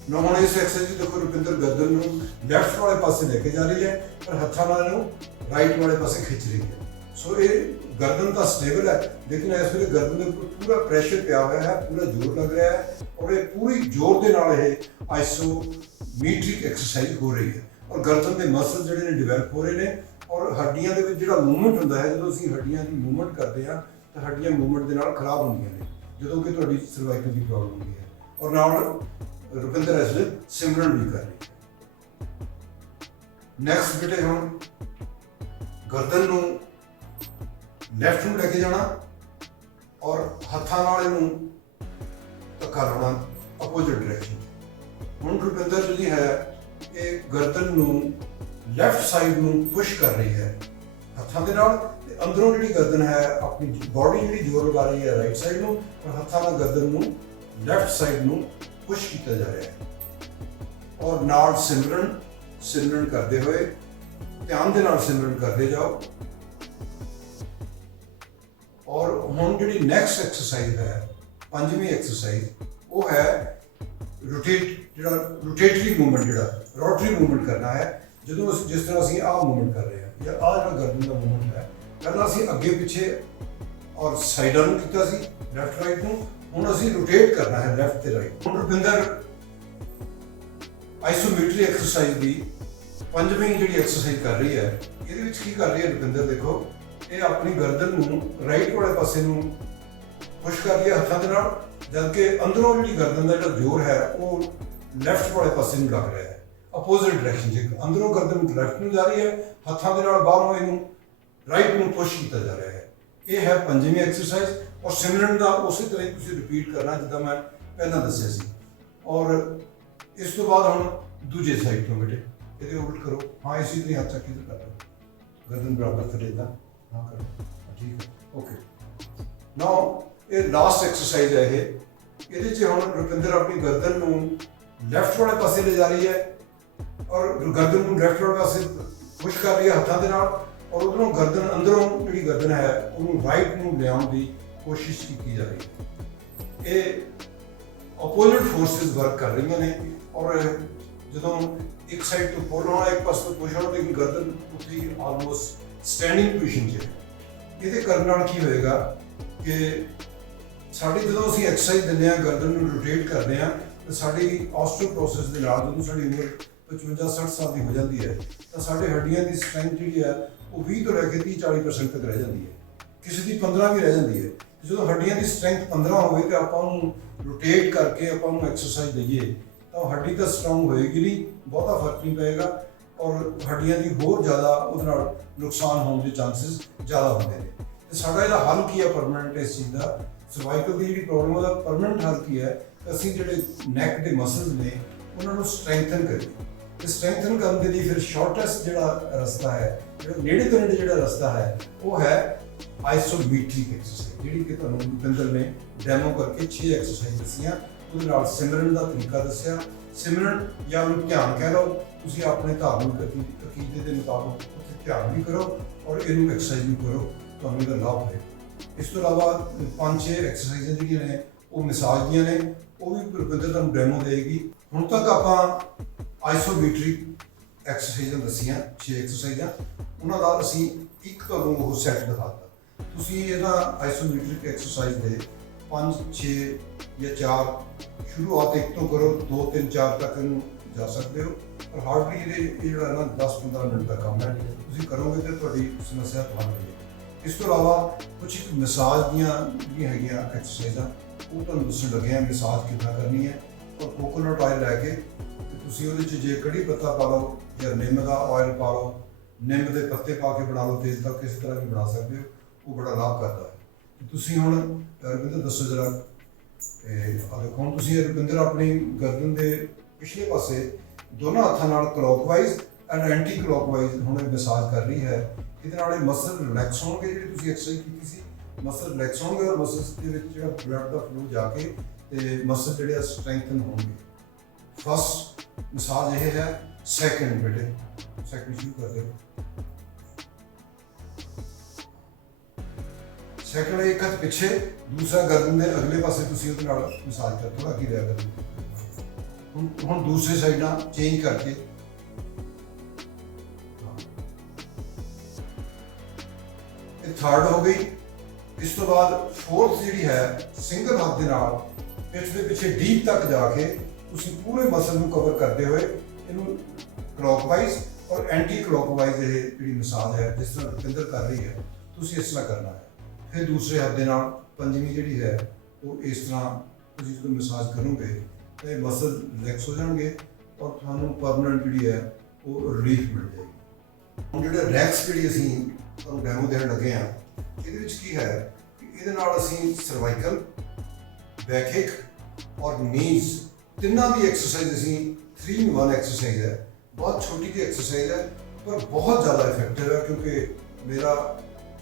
ਨਾ ਹੁਣ ਇਸ ਐਕਸਰਸਾਈਜ਼ ਦੇਖੋ ਰੁਪਿੰਦਰ ਗਰਦਨ ਨੂੰ ਲੈਫਟ ਵਾਲੇ ਪਾਸੇ ਲੈ ਕੇ ਜਾ ਰਹੀ ਹੈ ਪਰ ਹੱਥਾਂ ਨਾਲ ਇਹਨੂੰ ਰਾਈਟ ਵਾਲੇ ਪਾਸੇ ਖਿੱਚ ਰਹੀ ਹੈ। ਸੋ ਇਹ ਗਰਦਨ ਤਾਂ ਸਟੇਬਲ ਹੈ ਲੇਕਿਨ ਇਸ ਵੇਲੇ ਗਰਦਨ ਦੇ ਉੱਪਰ ਪੂਰਾ ਪ੍ਰੈਸ਼ਰ ਪਿਆ ਹੋਇਆ ਹੈ, ਪੂਰਾ ਜ਼ੋਰ ਲੱਗ ਰਿਹਾ ਹੈ ਔਰ ਇਹ ਪੂਰੀ ਜ਼ੋਰ ਦੇ ਨਾਲ ਇਹ ਆਈਸੋਮੈਟ੍ਰਿਕ ਐਕਸਰਸਾਈਜ਼ ਹੋ ਰਹੀ ਹੈ ਔਰ ਗਰਦਨ ਦੇ ਮਸਲ ਜਿਹੜੇ ਨੇ ਡਿਵੈਲਪ ਹੋ ਰਹੇ ਨੇ ਔਰ ਹੱਡੀਆਂ ਦੇ ਵਿੱਚ ਜਿਹੜਾ ਮੂਵਮੈਂਟ ਹੁੰਦਾ ਹੈ, ਜਦੋਂ ਅਸੀਂ ਹੱਡੀਆਂ ਦੀ ਮੂਵਮੈਂਟ ਕਰਦੇ ਹਾਂ ਤਾਂ ਹੱਡੀਆਂ ਮੂਵਮੈਂਟ ਦੇ ਨਾਲ ਖਰਾਬ ਹੁੰਦੀਆਂ ਨੇ ਜਦੋਂ ਕਿ ਤੁਹਾਡੀ ਸਰਵਾਈਕਲ ਦੀ ਪ੍ਰੋਬਲਮ ਹੁੰਦੀ ਹੈ। ਔਰ ਨਾਲ ਰੁਪਿੰਦਰ ਇਸ ਵੇਲੇ ਸਿਮਰਨ ਵੀ ਕਰ ਰਹੀ ਹੈ। ਨੈਕਸਟ ਬੇਟੇ ਹੁਣ ਗਰਦਨ ਨੂੰ ਲੈਫਟ ਨੂੰ ਲੈ ਕੇ ਜਾਣਾ ਔਰ ਹੱਥਾਂ ਨਾਲ ਇਹਨੂੰ ਧੱਕਾ ਲਾਉਣਾ ਆਪੋਜ਼ਿਟ ਡਾਇਰੈਕਸ਼ਨ। ਹੁਣ ਰੁਪਿੰਦਰ ਜਿਹੜੀ ਹੈ ਇਹ ਗਰਦਨ ਨੂੰ ਲੈਫਟ ਸਾਈਡ ਨੂੰ ਪੁਸ਼ ਕਰ ਰਹੀ ਹੈ ਹੱਥਾਂ ਦੇ ਨਾਲ ਤੇ ਅੰਦਰੋਂ ਜਿਹੜੀ ਗਰਦਨ ਹੈ ਆਪਣੀ ਬਾਡੀ ਜਿਹੜੀ ਜ਼ੋਰ ਲਗਾ ਰਹੀ ਹੈ ਰਾਈਟ ਸਾਈਡ ਨੂੰ ਔਰ ਹੱਥਾਂ ਨਾਲ ਗਰਦਨ ਨੂੰ ਲੈਫਟ ਸਾਈਡ ਨੂੰ ਪੁਸ਼ ਕੀਤਾ ਜਾ ਰਿਹਾ ਹੈ। ਔਰ ਨਾਲ ਸਿਮਰਨ ਕਰਦੇ ਹੋਏ ਧਿਆਨ ਦੇ ਨਾਲ ਸਿਮਰਨ ਕਰਦੇ ਜਾਓ। ਔਰ ਹੁਣ ਜਿਹੜੀ ਨੈਕਸਟ ਐਕਸਰਸਾਈਜ਼ ਹੈ, ਪੰਜਵੀਂ ਐਕਸਰਸਾਈਜ਼, ਉਹ ਹੈ ਰੋਟੇਟਰੀ ਮੂਵਮੈਂਟ, ਜਿਹੜਾ ਰੋਟਰੀ ਮੂਵਮੈਂਟ ਕਰਨਾ ਹੈ। ਜਦੋਂ ਅਸੀਂ ਜਿਸ ਤਰ੍ਹਾਂ ਅਸੀਂ ਆਹ ਮੂਵਮੈਂਟ ਕਰ ਰਹੇ ਹਾਂ ਜਾਂ ਆਹ ਜਿਹੜਾ ਗਰਦਨ ਦਾ ਮੂਵਮੈਂਟ ਹੈ, ਪਹਿਲਾਂ ਅਸੀਂ ਅੱਗੇ ਪਿੱਛੇ ਔਰ ਸਾਈਡਾਂ ਨੂੰ ਕੀਤਾ ਸੀ ਲੈਫਟ ਰਾਈਟ ਨੂੰ, ਹੁਣ ਅਸੀਂ ਰੋਟੇਟ ਕਰਨਾ ਹੈ ਲੈਫਟ ਤੇ ਰਾਈਟ। ਹੁਣ ਰੁਪਿੰਦਰ ਆਈਸੋਮੈਟਰੀ ਐਕਸਰਸਾਈਜ਼ ਦੀ ਪੰਜਵੀਂ ਜਿਹੜੀ ਐਕਸਰਸਾਈਜ਼ ਕਰ ਰਹੀ ਹੈ, ਇਹਦੇ ਵਿੱਚ ਕੀ ਕਰ ਰਹੀ ਹੈ ਰੁਪਿੰਦਰ, ਦੇਖੋ ਇਹ ਆਪਣੀ ਗਰਦਨ ਨੂੰ ਰਾਈਟ ਵਾਲੇ ਪਾਸੇ ਨੂੰ ਪੁਸ਼ ਕਰ ਰਹੀ ਹੈ ਹੱਥਾਂ ਦੇ ਨਾਲ, ਜਦਕਿ ਅੰਦਰੋਂ ਜਿਹੜੀ ਗਰਦਨ ਦਾ ਜਿਹੜਾ ਜ਼ੋਰ ਹੈ ਉਹ ਲੈਫਟ ਵਾਲੇ ਪਾਸੇ ਨੂੰ ਲੱਗ ਰਿਹਾ ਹੈ, ਅਪੋਜ਼ਿਟ ਡਾਇਰੈਕਸ਼ਨ 'ਚ। ਅੰਦਰੋਂ ਗਰਦਨ ਲੈਫਟ ਨੂੰ ਜਾ ਰਹੀ ਹੈ, ਹੱਥਾਂ ਦੇ ਨਾਲ ਬਾਹਰੋਂ ਇਹਨੂੰ ਰਾਈਟ ਨੂੰ ਪੁਸ਼ ਕੀਤਾ ਜਾ ਰਿਹਾ ਹੈ। ਇਹ ਹੈ ਪੰਜਵੀਂ ਐਕਸਰਸਾਈਜ਼। ਔਰ ਸਿਮਰਨ ਦਾ ਉਸੇ ਤਰ੍ਹਾਂ ਹੀ ਤੁਸੀਂ ਰਿਪੀਟ ਕਰਨਾ ਜਿੱਦਾਂ ਮੈਂ ਪਹਿਲਾਂ ਦੱਸਿਆ ਸੀ। ਔਰ ਇਸ ਤੋਂ ਬਾਅਦ ਹੁਣ ਦੂਜੇ ਸਾਈਡ ਤੋਂ ਬੇਟੇ ਇਹਦੇ ਉਲਟ ਕਰੋ। ਹਾਂ, ਇਸੇ ਤਰ੍ਹਾਂ ਹੱਥ ਚੱਕੀ ਤੋਂ ਕਰੋ, ਗਰਦਨ ਬਰਾਬਰ ਥੱਲੇ ਦਾ ਹਾਂ ਕਰੋ, ਠੀਕ ਹੈ, ਓਕੇ। ਨਾਓ ਇਹ ਲਾਸਟ ਐਕਸਰਸਾਈਜ਼ ਹੈ ਇਹ। ਇਹਦੇ 'ਚ ਹੁਣ ਰੁਪਿੰਦਰ ਆਪਣੀ ਗਰਦਨ ਨੂੰ ਲੈਫਟ ਵਾਲੇ ਪਾਸੇ ਲੈ ਜਾ ਰਹੀ ਹੈ ਔਰ ਗਰਦਨ ਨੂੰ ਲੈਫਟ ਵਾਲੇ ਪਾਸੇ ਪੁਸ਼ ਕਰ ਰਹੀ ਹੈ ਹੱਥਾਂ ਦੇ ਨਾਲ, ਔਰ ਉਧਰੋਂ ਗਰਦਨ ਅੰਦਰੋਂ ਜਿਹੜੀ ਗਰਦਨ ਹੈ ਉਹਨੂੰ ਰਾਈਟ ਨੂੰ ਲਿਆਉਣ ਦੀ ਕੋਸ਼ਿਸ਼ ਕੀਤੀ ਜਾ ਰਹੀ ਹੈ। ਇਹ ਆਪੋਜ਼ਿਟ ਫੋਰਸਿਸ ਵਰਕ ਕਰ ਰਹੀਆਂ ਨੇ। ਔਰ ਜਦੋਂ ਇੱਕ ਸਾਈਡ ਤੋਂ ਪੁੱਲ ਹੋਣਾ, ਇੱਕ ਪਾਸੇ ਤੋਂ ਪੁਸ਼ ਹੋਣਾ, ਤੇ ਗਰਦਨ ਉੱਥੇ ਆਲਮੋਸਟ ਸਟੈਂਡਿੰਗ ਪੋਜੀਸ਼ਨ 'ਚ। ਇਹਦੇ ਕਰਨ ਨਾਲ ਕੀ ਹੋਏਗਾ ਕਿ ਸਾਡੀ ਜਦੋਂ ਅਸੀਂ ਐਕਸਰਸਾਈਜ਼ ਦਿੰਦੇ ਹਾਂ, ਗਰਦਨ ਨੂੰ ਰੋਟੇਟ ਕਰਦੇ ਹਾਂ, ਤਾਂ ਸਾਡੀ ਆਸਟੋਪਰੋਸਿਸ ਦੇ ਨਾਲ ਜਦੋਂ ਸਾਡੀ ਉਮਰ 55-60 ਸਾਲ ਦੀ ਹੋ ਜਾਂਦੀ ਹੈ ਤਾਂ ਸਾਡੇ ਹੱਡੀਆਂ ਦੀ ਸਟਰੈਂਥ ਜਿਹੜੀ ਹੈ ਉਹ 20 ਤੋਂ ਲੈ ਕੇ 30-40% ਤੱਕ ਰਹਿ ਜਾਂਦੀ ਹੈ, ਕਿਸੇ ਦੀ 15 ਵੀ ਰਹਿ ਜਾਂਦੀ ਹੈ। ਜਦੋਂ ਹੱਡੀਆਂ ਦੀ ਸਟਰੈਂਥ 15 ਹੋਵੇ ਤੇ ਆਪਾਂ ਉਹਨੂੰ ਰੋਟੇਟ ਕਰਕੇ ਆਪਾਂ ਉਹਨੂੰ ਐਕਸਰਸਾਈਜ਼ ਦਈਏ ਤਾਂ ਹੱਡੀ ਤਾਂ ਸਟਰੋਂਗ ਹੋਏਗੀ ਨਹੀਂ, ਬਹੁਤਾ ਫਰਕ ਨਹੀਂ ਪਏਗਾ, ਔਰ ਹੱਡੀਆਂ ਦੀ ਹੋਰ ਜ਼ਿਆਦਾ ਉਹਦੇ ਨਾਲ ਨੁਕਸਾਨ ਹੋਣ ਦੇ ਚਾਂਸਸ ਜ਼ਿਆਦਾ ਹੁੰਦੇ ਨੇ। ਤੇ ਸਾਡਾ ਇਹਦਾ ਹੱਲ ਕੀ ਹੈ ਪਰਮਾਨੈਂਟ ਇਸ ਚੀਜ਼ ਦਾ? ਸਰਵਾਈਕਲ ਦੀ ਜਿਹੜੀ ਪ੍ਰੋਬਲਮ ਉਹਦਾ ਪਰਮਾਨੈਂਟ ਹੱਲ ਕੀ ਹੈ? ਅਸੀਂ ਜਿਹੜੇ ਨੈਕ ਦੇ ਮਸਲਸ ਨੇ ਉਹਨਾਂ ਨੂੰ ਸਟਰੈਂਥਨ ਕਰੀਏ। ਤੇ ਸਟਰੈਂਥਨ ਕਰਨ ਦੇ ਲਈ ਫਿਰ ਸ਼ਾਰਟੈਸਟ ਜਿਹੜਾ ਰਸਤਾ ਹੈ, ਜਿਹੜਾ ਨੇੜੇ ਤੋਂ ਨੇੜੇ ਜਿਹੜਾ ਰਸਤਾ ਹੈ, ਉਹ ਹੈ ਆਈਸੋਮੈਟ੍ਰਿਕ ਐਕਸਰਸਾਈਜ਼, ਜਿਹੜੀ ਕਿ ਤੁਹਾਨੂੰ ਰੁਪਿੰਦਰ ਨੇ ਡੈਮੋ ਕਰਕੇ 6 ਐਕਸਰਸਾਈਜ਼ ਦੱਸੀਆਂ। ਉਹਦੇ ਨਾਲ ਸਿਮਰਨ ਦਾ ਤਰੀਕਾ ਦੱਸਿਆ। ਸਿਮਰਨ ਜਾਂ ਉਹਨੂੰ ਧਿਆਨ ਕਹਿ ਲਓ, ਤੁਸੀਂ ਆਪਣੇ ਧਾਰਮਿਕ ਅਕੀਦੇ ਦੇ ਮੁਤਾਬਕ ਉੱਥੇ ਧਿਆਨ ਵੀ ਕਰੋ ਔਰ ਇਹਨੂੰ ਐਕਸਰਸਾਈਜ਼ ਵੀ ਕਰੋ, ਤੁਹਾਨੂੰ ਇਹਦਾ ਲਾਭ ਹੋਏਗਾ। ਇਸ ਤੋਂ ਇਲਾਵਾ 5-6 ਐਕਸਰਸਾਈਜ਼ਾਂ ਜਿਹੜੀਆਂ ਨੇ ਉਹ ਮਸਾਜ ਦੀਆਂ ਨੇ, ਉਹ ਵੀ ਰੁਪਿੰਦਰ ਤੁਹਾਨੂੰ ਡੈਮੋ ਦੇਗੀ। ਹੁਣ ਤੱਕ ਆਪਾਂ ਆਈਸੋਮੈਟ੍ਰਿਕ ਐਕਸਰਸਾਈਜ਼ਾਂ ਦੱਸੀਆਂ 6 ਐਕਸਰਸਾਈਜ਼ਾਂ, ਉਹਨਾਂ ਦਾ ਅਸੀਂ ਇੱਕ ਤੁਹਾਨੂੰ ਉਹ ਸੈੱਟ ਦਿਖਾਤਾ। ਤੁਸੀਂ ਇਹਦਾ ਆਈਸੋਮੈਟ੍ਰਿਕ ਐਕਸਰਸਾਈਜ਼ ਦੇ 5-6 ਜਾਂ 4 ਸ਼ੁਰੂਆਤ ਇੱਕ ਤੋਂ ਕਰੋ, 2-3-4 ਤੱਕ ਇਹਨੂੰ ਜਾ ਸਕਦੇ ਹੋ। ਪਰ ਹਾਰਡਲੀ ਇਹ ਜਿਹੜਾ ਨਾ 10-15 ਮਿੰਟ ਦਾ ਕੰਮ ਹੈ, ਤੁਸੀਂ ਕਰੋਗੇ ਤਾਂ ਤੁਹਾਡੀ ਸਮੱਸਿਆ ਹੱਲ ਹੋ ਜਾਏਗੀ। ਇਸ ਤੋਂ ਇਲਾਵਾ ਕੁਝ ਮਸਾਜ ਦੀਆਂ ਜਿਹੜੀਆਂ ਹੈਗੀਆਂ ਐਕਸਰਸਾਈਜ਼ਾਂ ਉਹ ਤੁਹਾਨੂੰ ਦੱਸਣ ਲੱਗੇ ਹਾਂ ਮਸਾਜ ਕਿੱਦਾਂ ਕਰਨੀ ਹੈ। ਔਰ ਕੋਕੋਨਟ ਆਇਲ ਲੈ ਕੇ ਤੁਸੀਂ ਉਹਦੇ 'ਚ ਜੇ ਕੜੀ ਪੱਤਾ ਪਾ ਲਓ ਜਾਂ ਨਿੰਮ ਦਾ ਆਇਲ ਪਾ ਲਓ, ਨਿੰਮ ਦੇ ਪੱਤੇ ਪਾ ਕੇ ਬਣਾ ਲਓ, ਤੇਲ ਤਾਂ ਕਿਸੇ ਤਰ੍ਹਾਂ ਵੀ ਬਣਾ ਸਕਦੇ ਹੋ, ਉਹ ਬੜਾ ਲਾਭ ਕਰਦਾ ਹੈ। ਤੁਸੀਂ ਹੁਣ ਰੁਪਿੰਦਰ ਦੱਸੋ ਜਰਾ, ਆ ਦੇਖੋ ਹੁਣ ਤੁਸੀਂ ਰੁਪਿੰਦਰ ਆਪਣੀ ਗਰਦਨ ਦੇ ਪਿਛਲੇ ਪਾਸੇ ਦੋਨਾਂ ਹੱਥਾਂ ਨਾਲ ਕਲੌਕਵਾਈਜ਼ ਐਂਡ ਐਂਟੀ ਕਲੌਕਵਾਈਜ਼ ਹੁਣ ਮਸਾਜ ਕਰ ਰਹੀ ਹੈ। ਇਹਦੇ ਨਾਲ ਇਹ ਮਸਲ ਰਿਲੈਕਸ ਹੋਣਗੇ, ਜਿਹੜੀ ਤੁਸੀਂ ਐਕਸਰਸਾਈਜ਼ ਕੀਤੀ ਸੀ ਮਸਲ ਰਿਲੈਕਸ ਹੋਣਗੇ ਔਰ ਮਸਲਸ ਦੇ ਵਿੱਚ ਜਿਹੜਾ ਬਲੱਡ ਦਾ ਫਲੋ ਜਾ ਕੇ ਤੇ ਮਸਲ ਜਿਹੜੇ ਆ ਸਟਰੈਂਥਨ ਹੋਣਗੇ। ਫਸਟ ਮਸਾਜ ਇਹ ਹੈ। ਸੈਕਿੰਡ ਬੇਟੇ ਸੈਕਿੰਡ ਸ਼ੁਰੂ ਕਰਦੇ ਹੋ। ਸੈਕਿੰਡ ਇੱਕ ਹੱਥ ਪਿੱਛੇ, ਦੂਸਰਾ ਗਰਦਨ ਦੇ ਅਗਲੇ ਪਾਸੇ ਤੁਸੀਂ ਉਹਦੇ ਨਾਲ ਮਸਾਜ ਕਰ, ਥੋੜਾ ਕੀ ਰਿਹਾ ਕਰਦੇ। ਹੁਣ ਦੂਸਰੀ ਸਾਈਡ ਨਾਲ ਚੇਂਜ ਕਰਕੇ ਇਹ ਥਰਡ ਹੋ ਗਈ। ਇਸ ਤੋਂ ਬਾਅਦ ਫੋਰਥ ਜਿਹੜੀ ਹੈ, ਸਿੰਗਲ ਹੱਥ ਦੇ ਨਾਲ ਪਿੱਠ ਦੇ ਪਿੱਛੇ ਡੀਪ ਤੱਕ ਜਾ ਕੇ ਤੁਸੀਂ ਪੂਰੇ ਮਸਲ ਨੂੰ ਕਵਰ ਕਰਦੇ ਹੋਏ ਇਹਨੂੰ ਕਲੌਕਵਾਈਜ਼ ਔਰ ਐਂਟੀ ਕਲੌਕਵਾਈਜ਼ ਇਹ ਜਿਹੜੀ ਮਸਾਜ ਹੈ ਜਿਸ ਤਰ੍ਹਾਂ ਰੁਪਿੰਦਰ ਕਰ ਰਹੀ ਹੈ, ਤੁਸੀਂ ਇਸ ਤਰ੍ਹਾਂ ਕਰਨਾ ਹੈ। ਫਿਰ ਦੂਸਰੇ ਹੱਥ ਦੇ ਨਾਲ ਪੰਜਵੀਂ ਜਿਹੜੀ ਹੈ ਉਹ ਇਸ ਤਰ੍ਹਾਂ ਤੁਸੀਂ ਜਦੋਂ ਮਸਾਜ ਕਰੋਗੇ ਤਾਂ ਇਹ ਮਸਲ ਰਿਲੈਕਸ ਹੋ ਜਾਣਗੇ ਔਰ ਤੁਹਾਨੂੰ ਪਰਮਾਨੈਂਟ ਜਿਹੜੀ ਹੈ ਉਹ ਰਿਲੀਫ ਮਿਲ ਜਾਏਗੀ। ਹੁਣ ਜਿਹੜੇ ਰੈਕਸ ਜਿਹੜੀ ਅਸੀਂ ਤੁਹਾਨੂੰ ਡੈਮੋ ਦੇਣ ਲੱਗੇ ਹਾਂ, ਇਹਦੇ ਵਿੱਚ ਕੀ ਹੈ ਕਿ ਇਹਦੇ ਨਾਲ ਅਸੀਂ ਸਰਵਾਈਕਲ, ਬੈਕਏਕ ਔਰ ਨੀਜ਼ ਤਿੰਨਾਂ ਦੀ ਐਕਸਰਸਾਈਜ਼ ਅਸੀਂ 3-in-1 ਐਕਸਰਸਾਈਜ਼ ਹੈ। ਬਹੁਤ ਛੋਟੀ ਜਿਹੀ ਐਕਸਰਸਾਈਜ਼ ਹੈ ਪਰ ਬਹੁਤ ਜ਼ਿਆਦਾ ਇਫੈਕਟਿਵ ਹੈ, ਕਿਉਂਕਿ ਮੇਰਾ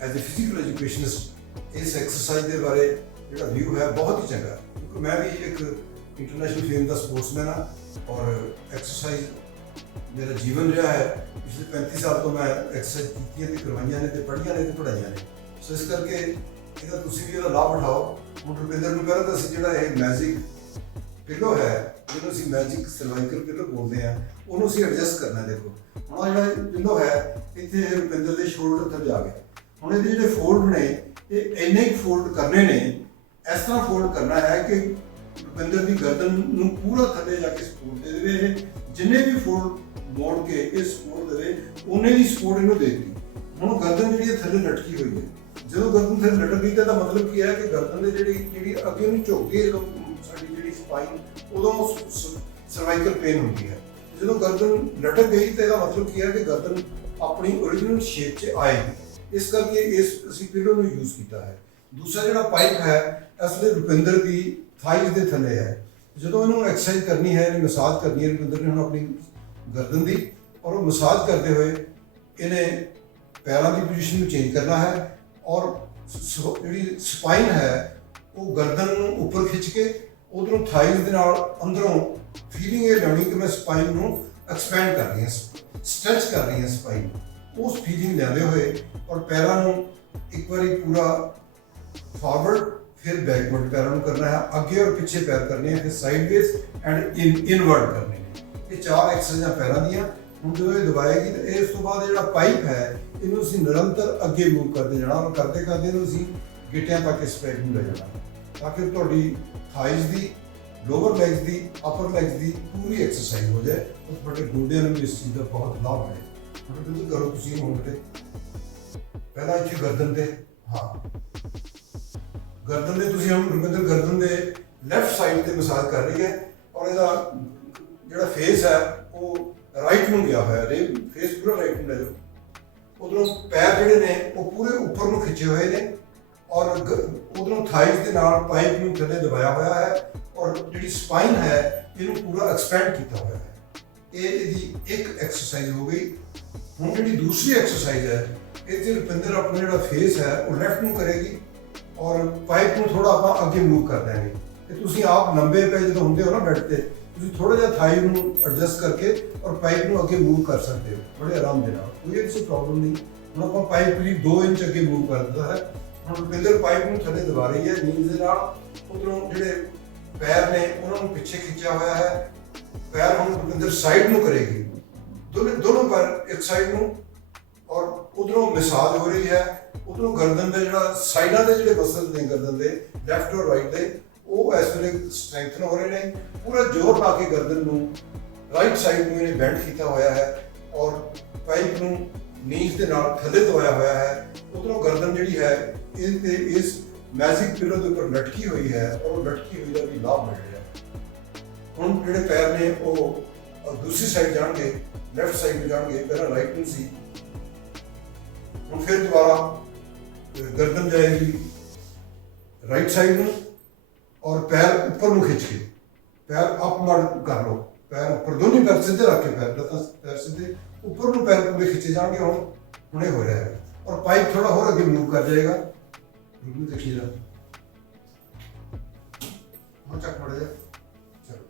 ਐਜ਼ ਅ ਫਿਜ਼ੀਕਲ ਐਜੂਕੇਸ਼ਨਿਸਟ ਇਸ ਐਕਸਰਸਾਈਜ਼ ਦੇ ਬਾਰੇ ਜਿਹੜਾ ਵਿਊ ਹੈ ਬਹੁਤ ਹੀ ਚੰਗਾ, ਕਿਉਂਕਿ ਮੈਂ ਵੀ ਇੱਕ ਇੰਟਰਨੈਸ਼ਨਲ ਫੇਮ ਦਾ ਸਪੋਰਟਸਮੈਨ ਹਾਂ ਔਰ ਐਕਸਰਸਾਈਜ਼ ਮੇਰਾ ਜੀਵਨ ਰਿਹਾ ਹੈ। ਪਿਛਲੇ 35 ਸਾਲ ਤੋਂ ਮੈਂ ਐਕਸਰਸਾਈਜ਼ ਕੀਤੀਆਂ ਤੇ ਕਰਵਾਈਆਂ ਨੇ ਤੇ ਪੜ੍ਹੀਆਂ ਨੇ ਤੇ ਪੜ੍ਹਾਈਆਂ ਨੇ। ਸੋ ਇਸ ਕਰਕੇ ਇਹਦਾ ਤੁਸੀਂ ਵੀ ਇਹਦਾ ਲਾਭ ਉਠਾਓ। ਹੁਣ ਰੁਪਿੰਦਰ ਨੂੰ ਕਹਿੰਦਾ ਅਸੀਂ ਜਿਹੜਾ ਇਹ ਮੈਜਿਕ ਪਿਲੋ ਹੈ, ਜਿਹਨੂੰ ਅਸੀਂ ਮੈਜਿਕ ਸਰਵਾਈਕਲ ਪਿਲੋ ਬੋਲਦੇ ਹਾਂ, ਉਹਨੂੰ ਅਸੀਂ ਐਡਜਸਟ ਕਰਨਾ। ਦੇਖੋ ਹੁਣ ਜਿਹੜਾ ਪਿਲੋ ਹੈ ਇੱਥੇ ਰੁਪਿੰਦਰ ਦੇ ਸ਼ੋਲਡਰ ਥੱਲੇ ਆ ਗਿਆ। ਹੁਣ ਇਹਦੇ ਜਿਹੜੇ ਫੋਲਡ ਨੇ ਇਹ ਇੰਨੇ ਹੀ ਫੋਲਡ ਕਰਨੇ ਨੇ, ਇਸ ਤਰ੍ਹਾਂ ਫੋਲਡ ਕਰਨਾ ਹੈ ਕਿ ਰੁਪਿੰਦਰ ਦੀ ਗਰਦਨ ਨੂੰ ਪੂਰਾ ਥੱਲੇ ਜਾ ਕੇ ਸਪੋਰਟ ਦੇ ਦੇਵੇ। ਇਹ ਜਿੰਨੇ ਵੀ ਫੋਲਡ ਮੋੜ ਕੇ ਇਹ ਸਪੋਰਟ ਦੇਵੇ ਉਹਨੇ ਦੀ ਸਪੋਰਟ ਇਹਨੂੰ ਦੇ ਦਿੱਤੀ। ਹੁਣ ਗਰਦਨ ਜਿਹੜੀ ਥੱਲੇ ਲਟਕੀ ਹੋਈ ਹੈ, ਜਦੋਂ ਗਰਦਨ ਥੱਲੇ ਲਟਕ ਗਈ ਤਾਂ ਇਹਦਾ ਮਤਲਬ ਕੀ ਹੈ ਕਿ ਗਰਦਨ ਦੇ ਜਿਹੜੀ ਅੱਗੇ ਨੂੰ ਝੁਕ ਗਈ ਜਦੋਂ ਸਾਡੀ ਜਿਹੜੀ ਸਪਾਈਨ ਉਦੋਂ ਸਰਵਾਈਕਲ ਪੇਨ ਹੁੰਦੀ ਹੈ। ਜਦੋਂ ਗਰਦਨ ਲਟਕ ਗਈ ਤਾਂ ਇਹਦਾ ਮਤਲਬ ਕੀ ਹੈ ਕਿ ਗਰਦਨ ਆਪਣੀ ਓਰੀਜਨਲ ਸ਼ੇਪ 'ਚ ਆਏਗੀ। ਇਸ ਕਰਕੇ ਇਸ ਅਸੀਂ ਪਿਲੋ ਨੂੰ ਯੂਜ਼ ਕੀਤਾ ਹੈ। ਦੂਸਰਾ ਜਿਹੜਾ ਪਾਈਪ ਹੈ ਇਸ ਲਈ ਰੁਪਿੰਦਰ ਦੀ ਥਾਈਜ਼ ਦੇ ਥੱਲੇ ਹੈ। ਜਦੋਂ ਇਹਨੂੰ ਐਕਸਰਸਾਈਜ਼ ਕਰਨੀ ਹੈ, ਇਹਨੇ ਮਸਾਜ ਕਰਨੀ ਹੈ ਰੁਪਿੰਦਰ ਨੇ ਹੁਣ ਆਪਣੀ ਗਰਦਨ ਦੀ, ਔਰ ਉਹ ਮਸਾਜ ਕਰਦੇ ਹੋਏ ਇਹਨੇ ਪੈਰਾਂ ਦੀ ਪੋਜੀਸ਼ਨ ਨੂੰ ਚੇਂਜ ਕਰਨਾ ਹੈ ਔਰ ਜਿਹੜੀ ਸਪਾਈਨ ਹੈ ਉਹ ਗਰਦਨ ਨੂੰ ਉੱਪਰ ਖਿੱਚ ਕੇ ਉਧਰੋਂ ਥਾਈਜ਼ ਦੇ ਨਾਲ ਅੰਦਰੋਂ ਫੀਲਿੰਗ ਇਹ ਲੈਣੀ ਕਿ ਮੈਂ ਸਪਾਈਨ ਨੂੰ ਐਕਸਪੈਂਡ ਕਰ ਰਹੀ ਹਾਂ, ਸਟ੍ਰੈਚ ਕਰ ਰਹੀ ਹਾਂ ਸਪਾਈਨ। ਉਸ ਫੀਲਿੰਗ ਲੈਂਦੇ ਹੋਏ ਔਰ ਪੈਰਾਂ ਨੂੰ ਇੱਕ ਵਾਰੀ ਪੂਰਾ ਫਾਰਵਰਡ फिर बैकवर्ड पैरों को करना है, अगे और पीछे पैर करने हैं, फिर साइडवेज एंड इनवर्ड करने हैं। ये चार एक्सरसाइजां पैरों ਦੀਆਂ। ਹੁਣ ਜਦੋਂ ਇਹ ਦਬਾਏਗੀ ਤਾਂ ਇਸ ਤੋਂ ਬਾਅਦ ਜਿਹੜਾ ਪਾਈਪ ਹੈ ਇਹਨੂੰ ਅਸੀਂ ਨਿਰੰਤਰ ਅੱਗੇ ਮੂਵ ਕਰਦੇ ਜਾਣਾ ਔਰ ਕਰਦੇ ਕਰਦੇ ਇਹਨੂੰ ਅਸੀਂ ਗਿੱਟਿਆਂ ਤੱਕ ਇਸ ਪੈਰ ਨੂੰ ਲੈ ਜਾਣਾ ਤਾਂ ਕਿ ਤੁਹਾਡੀ ਥਾਈਜ਼ ਦੀ, ਲੋਅਰ ਲੈਗਸ ਦੀ, ਅਪਰ ਲੈਗਸ ਦੀ ਪੂਰੀ ਐਕਸਰਸਾਈਜ਼ ਹੋ ਜਾਏ। ਉਸ ਤੁਹਾਡੇ ਗੋਡਿਆਂ ਨੂੰ ਵੀ ਇਸ ਚੀਜ਼ ਦਾ ਬਹੁਤ ਲਾਭ ਹੈ। ਹੁਣ ਤੁਸੀਂ ਕਰੋ, ਤੁਸੀਂ ਹੁਣ ਤੇ ਪਹਿਲਾਂ ਇੱਥੇ ਗਰਦਨ ਤੇ, ਹਾਂ ਗਰਦਨ ਦੇ ਤੁਸੀਂ ਹੁਣ ਰੁਪਿੰਦਰ ਗਰਦਨ ਦੇ ਲੈਫਟ ਸਾਈਡ ਤੇ ਮਸਾਜ ਕਰ ਰਹੀ ਹੈ ਔਰ ਇਹਦਾ ਜਿਹੜਾ ਫੇਸ ਹੈ ਉਹ ਰਾਈਟ ਨੂੰ ਗਿਆ ਹੋਇਆ ਹੈ। ਫੇਸ ਪੂਰਾ ਰਾਈਟ ਨੂੰ ਲੈ ਜਾਓ। ਉਧਰੋਂ ਪੈਰ ਜਿਹੜੇ ਨੇ ਉਹ ਪੂਰੇ ਉੱਪਰ ਨੂੰ ਖਿੱਚੇ ਹੋਏ ਨੇ ਔਰ ਉਧਰੋਂ ਥਾਈਜ਼ ਦੇ ਨਾਲ ਪਾਈਪ ਨੂੰ ਥੱਲੇ ਦਬਾਇਆ ਹੋਇਆ ਹੈ ਔਰ ਜਿਹੜੀ ਸਪਾਈਨ ਹੈ ਇਹਨੂੰ ਪੂਰਾ ਐਕਸਪੈਂਡ ਕੀਤਾ ਹੋਇਆ ਹੈ। ਇਹ ਇਹਦੀ ਇੱਕ ਐਕਸਰਸਾਈਜ਼ ਹੋ ਗਈ। ਹੁਣ ਜਿਹੜੀ ਦੂਸਰੀ ਐਕਸਰਸਾਈਜ਼ ਹੈ ਇਹਦੇ ਰੁਪਿੰਦਰ ਆਪਣਾ ਜਿਹੜਾ ਫੇਸ ਹੈ ਉਹ ਲੈਫਟ ਨੂੰ ਕਰੇਗੀ ਔਰ ਪਾਈਪ ਨੂੰ ਥੋੜਾ ਆਪਾਂ ਅੱਗੇ ਮੂਵ ਕਰ ਦੇਵਾਂਗੇ। ਤੇ ਤੁਸੀਂ ਆਪ ਲੰਬੇ ਪੈ ਜਦੋਂ ਹੁੰਦੇ ਹੋ ਨਾ ਬੈੱਡ ਤੇ, ਤੁਸੀਂ ਥੋੜਾ ਜਿਹਾ ਥਾਈ ਨੂੰ ਐਡਜਸਟ ਕਰਕੇ ਔਰ ਪਾਈਪ ਨੂੰ ਅੱਗੇ ਮੂਵ ਕਰ ਸਕਦੇ ਹੋ ਬੜੇ ਆਰਾਮ ਦੇ ਨਾਲ, ਕੋਈ ਐਸੀ ਪ੍ਰੋਬਲਮ ਨਹੀਂ। ਹੁਣ ਆਪਾਂ ਪਾਈਪ ਕਰੀਬ 2 ਇੰਚ ਅੱਗੇ ਮੂਵ ਕਰ ਦਿੱਤਾ ਹੈ। ਹੁਣ ਰੁਪਿੰਦਰ ਪਾਈਪ ਨੂੰ ਥੱਲੇ ਦਬਾ ਰਹੀ ਹੈ ਨੀਜ਼ ਦੇ ਨਾਲ। ਉਧਰੋਂ ਜਿਹੜੇ ਪੈਰ ਨੇ ਉਹਨਾਂ ਨੂੰ ਪਿੱਛੇ ਖਿੱਚਿਆ ਹੋਇਆ ਹੈ। ਪੈਰ ਹੁਣ ਰੁਪਿੰਦਰ ਸਾਈਡ ਨੂੰ ਕਰੇਗੀ, ਦੋਨੋਂ ਪੈਰ ਇੱਕ ਸਾਈਡ ਨੂੰ, ਔਰ ਉਧਰੋਂ ਮਸਾਜ ਹੋ ਰਹੀ ਹੈ। ਉਧਰੋਂ ਗਰਦਨ ਦੇ ਜਿਹੜਾ ਸਾਈਡਾਂ ਦੇ ਜਿਹੜੇ ਮਸਲ ਨੇ ਗਰਦਨ ਦੇ ਲੈਫਟ ਔਰ ਰਾਈਟ ਦੇ ਉਹ ਇਸ ਵੇਲੇ ਸਟਰੈਂਥਨ ਹੋ ਰਹੇ ਨੇ। ਪੂਰਾ ਜ਼ੋਰ ਲਾ ਕੇ ਗਰਦਨ ਨੂੰ ਰਾਈਟ ਸਾਈਡ ਨੂੰ ਇਹਨੇ ਬੈਂਡ ਕੀਤਾ ਹੋਇਆ ਹੈ ਔਰ ਪਾਈਪ ਨੂੰ ਨੀਜ਼ ਦੇ ਨਾਲ ਥੱਲੇ ਦਬਾਇਆ ਹੋਇਆ ਹੈ। ਉਧਰੋਂ ਗਰਦਨ ਜਿਹੜੀ ਹੈ ਇਹ ਤੇ ਇਸ ਮੈਜਿਕ ਪਿਲੋ ਦੇ ਉੱਪਰ ਲਟਕੀ ਹੋਈ ਹੈ ਔਰ ਉਹ ਲਟਕੀ ਹੋਈ ਦਾ ਵੀ ਲਾਭ ਮਿਲ ਰਿਹਾ। ਹੁਣ ਜਿਹੜੇ ਪੈਰ ਨੇ ਉਹ ਦੂਸਰੀ ਸਾਈਡ ਜਾਣਗੇ, ਲੈਫਟ ਸਾਈਡ ਨੂੰ ਜਾਣਗੇ, ਪਹਿਲਾਂ ਰਾਈਟ ਨੂੰ ਸੀ। ਹੁਣ ਫਿਰ ਦੁਬਾਰਾ गर्दन जाएगी राइट साइड में और पैर ऊपर में खिंच के पैर अप मार कर लो, पैर ऊपर, दोनों पैर सीधे रख के पैर सीधे ऊपर में पैर पूरे खिंचे जाएंगे। हुणे हो रहा है और पाइप थोड़ा और आगे मूव कर जाएगा। देखिए चक पड़ जाए। चलो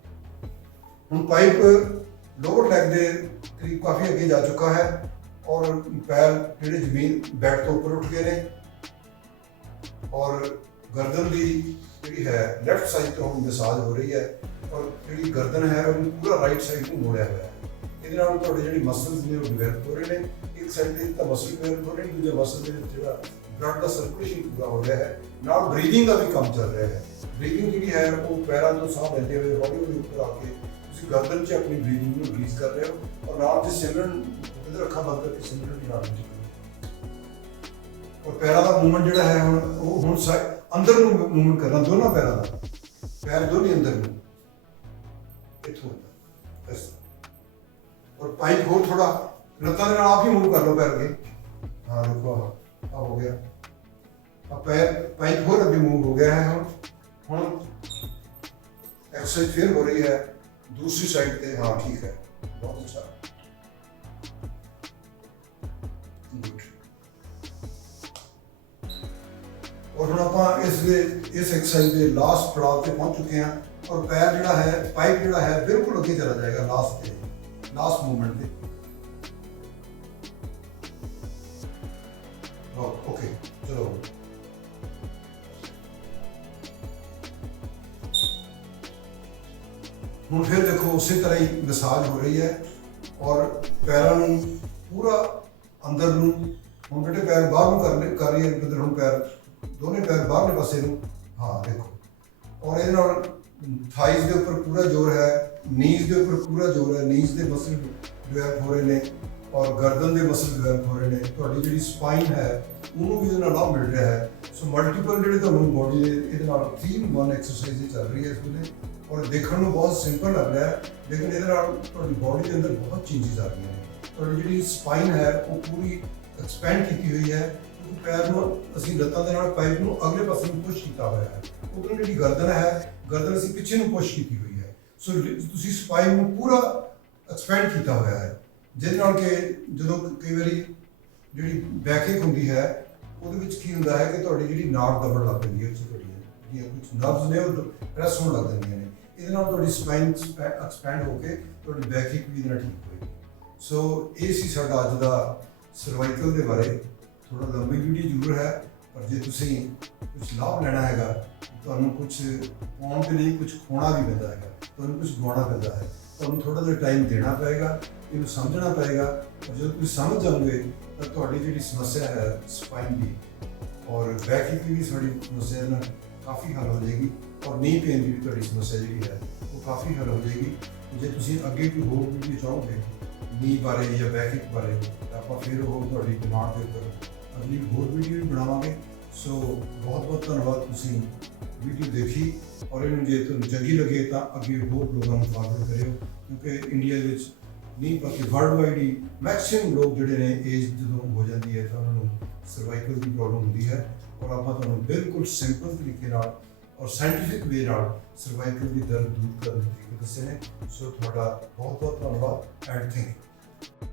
हम पाइप लोअर लेग के करीब काफ़ी अगे जा चुका है और पैर ਜਿਹੜੇ ਜ਼ਮੀਨ ਬੈਡ ਤੋਂ ਉੱਪਰ ਉੱਠ ਗਏ ਨੇ ਔਰ ਗਰਦਨ ਦੀ ਜਿਹੜੀ ਹੈ ਲੈਫਟ ਸਾਈਡ ਤੋਂ ਹੁਣ ਮਸਾਜ ਹੋ ਰਹੀ ਹੈ ਔਰ ਜਿਹੜੀ ਗਰਦਨ ਹੈ ਉਹਨੂੰ ਪੂਰਾ ਰਾਈਟ ਸਾਈਡ ਨੂੰ ਮੋੜਿਆ ਹੋਇਆ ਹੈ। ਇਹਦੇ ਨਾਲ ਤੁਹਾਡੇ ਜਿਹੜੀ ਮਸਲਸ ਨੇ ਉਹ ਡਿਵੈਲਪ ਹੋ ਰਹੇ ਨੇ। ਇੱਕ ਸਾਈਡ ਤੇ ਤਾਂ ਮਸਲ ਡਿਵੈਲਪ ਹੋ ਰਹੇ ਨੇ, ਦੂਜੇ ਮਸਲ ਦੇ ਵਿੱਚ ਜਿਹੜਾ ਬਲੱਡ ਦਾ ਸਰਕੂਲੇਸ਼ਨ ਪੂਰਾ ਹੋ ਰਿਹਾ ਹੈ। ਨਾਲ ਬਰੀਥਿੰਗ ਦਾ ਵੀ ਕੰਮ ਚੱਲ ਰਿਹਾ ਹੈ। ਬਰੀਥਿੰਗ ਜਿਹੜੀ ਹੈ ਉਹ ਪੈਰਾਂ ਤੋਂ ਸਾਹ ਲੈਂਦੇ ਹੋਏ ਹੌਲੀ ਹੌਲੀ ਉੱਪਰ ਆ ਕੇ ਤੁਸੀਂ ਗਰਦਨ 'ਚ ਆਪਣੀ ਬਰੀਥਿੰਗ ਨੂੰ ਰਿਲੀਜ਼ ਕਰ ਰਹੇ ਹੋ ਔਰ ਨਾਲ ਤੇ ਸਿਮਰਨ ਅੱਖਾਂ ਬੰਦ ਕਰਕੇ ਸਿਮਰਨ ਦੀ ਨਾਲ और पैरों का मूवमेंट जोड़ा है हम अंदर मूवमेंट करना, दोनों पैरों का, पैर दोनों अंदर में इथों और पाइप हो थोड़ा लत्तां दे नाल आप ही मूव कर लो पैर के। हाँ देखो हो गया, अब पैर पाइप हो अभी मूव हो गया है। हम एक्सरसाइज फिर हो रही है दूसरी साइड पे। हाँ ठीक है, बहुत अच्छा। और हम आप इस एक्सरसाइज के लास्ट पड़ाव पे पहुंच चुके हैं और पैर जोड़ा है, पाइप जोड़ा है बिल्कुल अगे चला जाएगा लास्ट मूवमेंट पे। ओके चलो हम फिर देखो उसी तरह ही मसाज हो रही है और पैरों पूरा अंदर नूं हम बेटे पैर बाहर कर रही है। हम पैर दोनों पैर बाहरले पासे नूं। हाँ देखो और ये थाइज के उपर पूरा जोर है, नीज के उपर पूरा जोर है, नीज के मसल डिवेलप हो रहे हैं और गर्दन के मसल डिवेलप हो रहे हैं। ਤੁਹਾਡੀ ਜਿਹੜੀ ਸਪਾਈਨ ਹੈ ਉਹਨੂੰ ਵੀ ਇਹਦੇ ਨਾਲ ਲਾਭ ਮਿਲ ਰਿਹਾ ਹੈ। ਸੋ ਮਲਟੀਪਲ ਜਿਹੜੇ ਤੁਹਾਨੂੰ ਬੋਡੀ ਦੇ ਇਹਦੇ ਨਾਲ 3-in-1 ਐਕਸਰਸਾਈਜ਼ ਚੱਲ ਰਹੀ ਹੈ ਇਸ ਵੇਲੇ ਔਰ ਦੇਖਣ ਨੂੰ ਬਹੁਤ ਸਿੰਪਲ ਲੱਗ ਰਿਹਾ ਹੈ, ਲੇਕਿਨ ਇਹਦੇ ਨਾਲ ਤੁਹਾਡੀ ਬੋਡੀ ਦੇ ਅੰਦਰ ਬਹੁਤ ਚੇਂਜਸ ਆ ਰਹੀਆਂ ਨੇ। ਤੁਹਾਡੀ ਜਿਹੜੀ ਸਪਾਈਨ ਹੈ ਉਹ ਪੂਰੀ ਐਕਸਪੈਂਡ ਕੀਤੀ ਹੋਈ ਹੈ, ਕਿਉਂਕਿ ਪੈਰ ਨੂੰ ਅਸੀਂ ਲੱਤਾਂ ਦੇ ਨਾਲ ਪਾਈਪ ਨੂੰ ਅਗਲੇ ਪਾਸੇ ਨੂੰ ਪੁਸ਼ ਕੀਤਾ ਹੋਇਆ ਹੈ। ਉਧਰ ਜਿਹੜੀ ਗਰਦਨ ਹੈ, ਗਰਦਨ ਅਸੀਂ ਪਿੱਛੇ ਨੂੰ ਪੁਸ਼ ਕੀਤੀ ਹੋਈ ਹੈ। ਸੋ ਤੁਸੀਂ ਸਪਾਈਨ ਨੂੰ ਪੂਰਾ ਐਕਸਪੈਂਡ ਕੀਤਾ ਹੋਇਆ ਹੈ, ਜਿਹਦੇ ਨਾਲ ਕਿ ਜਦੋਂ ਕਈ ਵਾਰੀ ਜਿਹੜੀ ਬੈਕਏਕ ਹੁੰਦੀ ਹੈ ਉਹਦੇ ਵਿੱਚ ਕੀ ਹੁੰਦਾ ਹੈ ਕਿ ਤੁਹਾਡੀ ਜਿਹੜੀ ਨਾੜ ਦਬਣ ਲੱਗ ਪੈਂਦੀ ਹੈ, ਜਿਹੜੀਆਂ ਕੁਝ ਨਰਵਸ ਨੇ ਉਹ ਪ੍ਰੈਸ ਹੋਣ ਲੱਗ ਜਾਂਦੀਆਂ ਨੇ। ਇਹਦੇ ਨਾਲ ਤੁਹਾਡੀ ਸਪਾਈਨ ਐਕਸਪੈਂਡ ਹੋ ਕੇ ਤੁਹਾਡੀ ਬੈਕਏਕ ਵੀ ਇਹਦੇ ਨਾਲ ਠੀਕ ਹੋਏਗੀ। ਸੋ ਇਹ ਸੀ ਸਾਡਾ ਅੱਜ ਦਾ ਸਰਵਾਈਕਲ ਦੇ ਬਾਰੇ। ਥੋੜਾ ਲੰਬੀ ਵੀਡੀਓ ਜ਼ਰੂਰ ਹੈ, ਪਰ ਜੇ ਤੁਸੀਂ ਕੁਝ ਲਾਭ ਲੈਣਾ ਹੈਗਾ, ਤੁਹਾਨੂੰ ਕੁਝ ਪਾਉਣ ਦੇ ਲਈ ਕੁਝ ਖੋਣਾ ਵੀ ਪੈਂਦਾ ਹੈਗਾ, ਤੁਹਾਨੂੰ ਕੁਝ ਗਵਾਉਣਾ ਪੈਂਦਾ ਹੈ, ਤੁਹਾਨੂੰ ਥੋੜਾ ਜਿਹਾ ਟਾਈਮ ਦੇਣਾ ਪਏਗਾ, ਇਹਨੂੰ ਸਮਝਣਾ ਪਏਗਾ। ਔਰ ਜਦੋਂ ਤੁਸੀਂ ਸਮਝ ਜਾਓਗੇ ਤਾਂ ਤੁਹਾਡੀ ਜਿਹੜੀ ਸਮੱਸਿਆ ਹੈ ਸਪਾਈਨ ਦੀ ਔਰ ਬੈਕ ਦੀ ਵੀ ਸਾਡੀ ਸਮੱਸਿਆ ਨਾਲ ਕਾਫੀ ਹੱਲ ਹੋ ਜਾਏਗੀ ਔਰ ਨੀ ਪੇਨ ਦੀ ਵੀ ਤੁਹਾਡੀ ਸਮੱਸਿਆ ਜਿਹੜੀ ਹੈ ਉਹ ਕਾਫੀ ਹੱਲ ਹੋ ਜਾਏਗੀ। ਜੇ ਤੁਸੀਂ ਅੱਗੇ ਕੋਈ ਹੋਰ ਵੀਡੀਓ ਚਾਹੋਗੇ ਨੀ ਬਾਰੇ ਜਾਂ ਬੈਕ ਬਾਰੇ ਤਾਂ ਆਪਾਂ ਫਿਰ ਉਹ ਤੁਹਾਡੀ ਡਿਮਾਂਡ ਦੇ ਉੱਪਰ ਅਗਲੀ ਹੋਰ ਵੀਡੀਓ ਵੀ ਬਣਾਵਾਂਗੇ। ਸੋ ਬਹੁਤ ਬਹੁਤ ਧੰਨਵਾਦ, ਤੁਸੀਂ ਵੀਡੀਓ ਦੇਖੀ ਔਰ ਇਹਨੂੰ ਜੇ ਤੁਹਾਨੂੰ ਚੰਗੀ ਲੱਗੇ ਤਾਂ ਅੱਗੇ ਹੋਰ ਲੋਕਾਂ ਨੂੰ ਫਾਰਵਰਡ ਕਰਿਓ, ਕਿਉਂਕਿ ਇੰਡੀਆ ਦੇ ਵਿੱਚ ਨਹੀਂ ਬਾਕੀ ਵਰਲਡ ਵਾਈਡ ਹੀ ਮੈਕਸਿਮਮ ਲੋਕ ਜਿਹੜੇ ਨੇ ਏਜ ਜਦੋਂ ਹੋ ਜਾਂਦੀ ਹੈ ਤਾਂ ਉਹਨਾਂ ਨੂੰ ਸਰਵਾਈਕਲ ਦੀ ਪ੍ਰੋਬਲਮ ਹੁੰਦੀ ਹੈ ਔਰ ਆਪਾਂ ਤੁਹਾਨੂੰ ਬਿਲਕੁਲ ਸਿੰਪਲ ਤਰੀਕੇ ਨਾਲ ਔਰ ਸਾਇੰਟੀਫਿਕ ਵੇ ਨਾਲ ਸਰਵਾਈਕਲ ਦੀ ਦਰਦ ਦੂਰ ਕਰਨ ਦੇ ਤਰੀਕੇ ਦੱਸੇ ਨੇ। ਸੋ ਤੁਹਾਡਾ ਬਹੁਤ ਬਹੁਤ ਧੰਨਵਾਦ ਐਂਡ ਥੈਂਕ ਯੂ।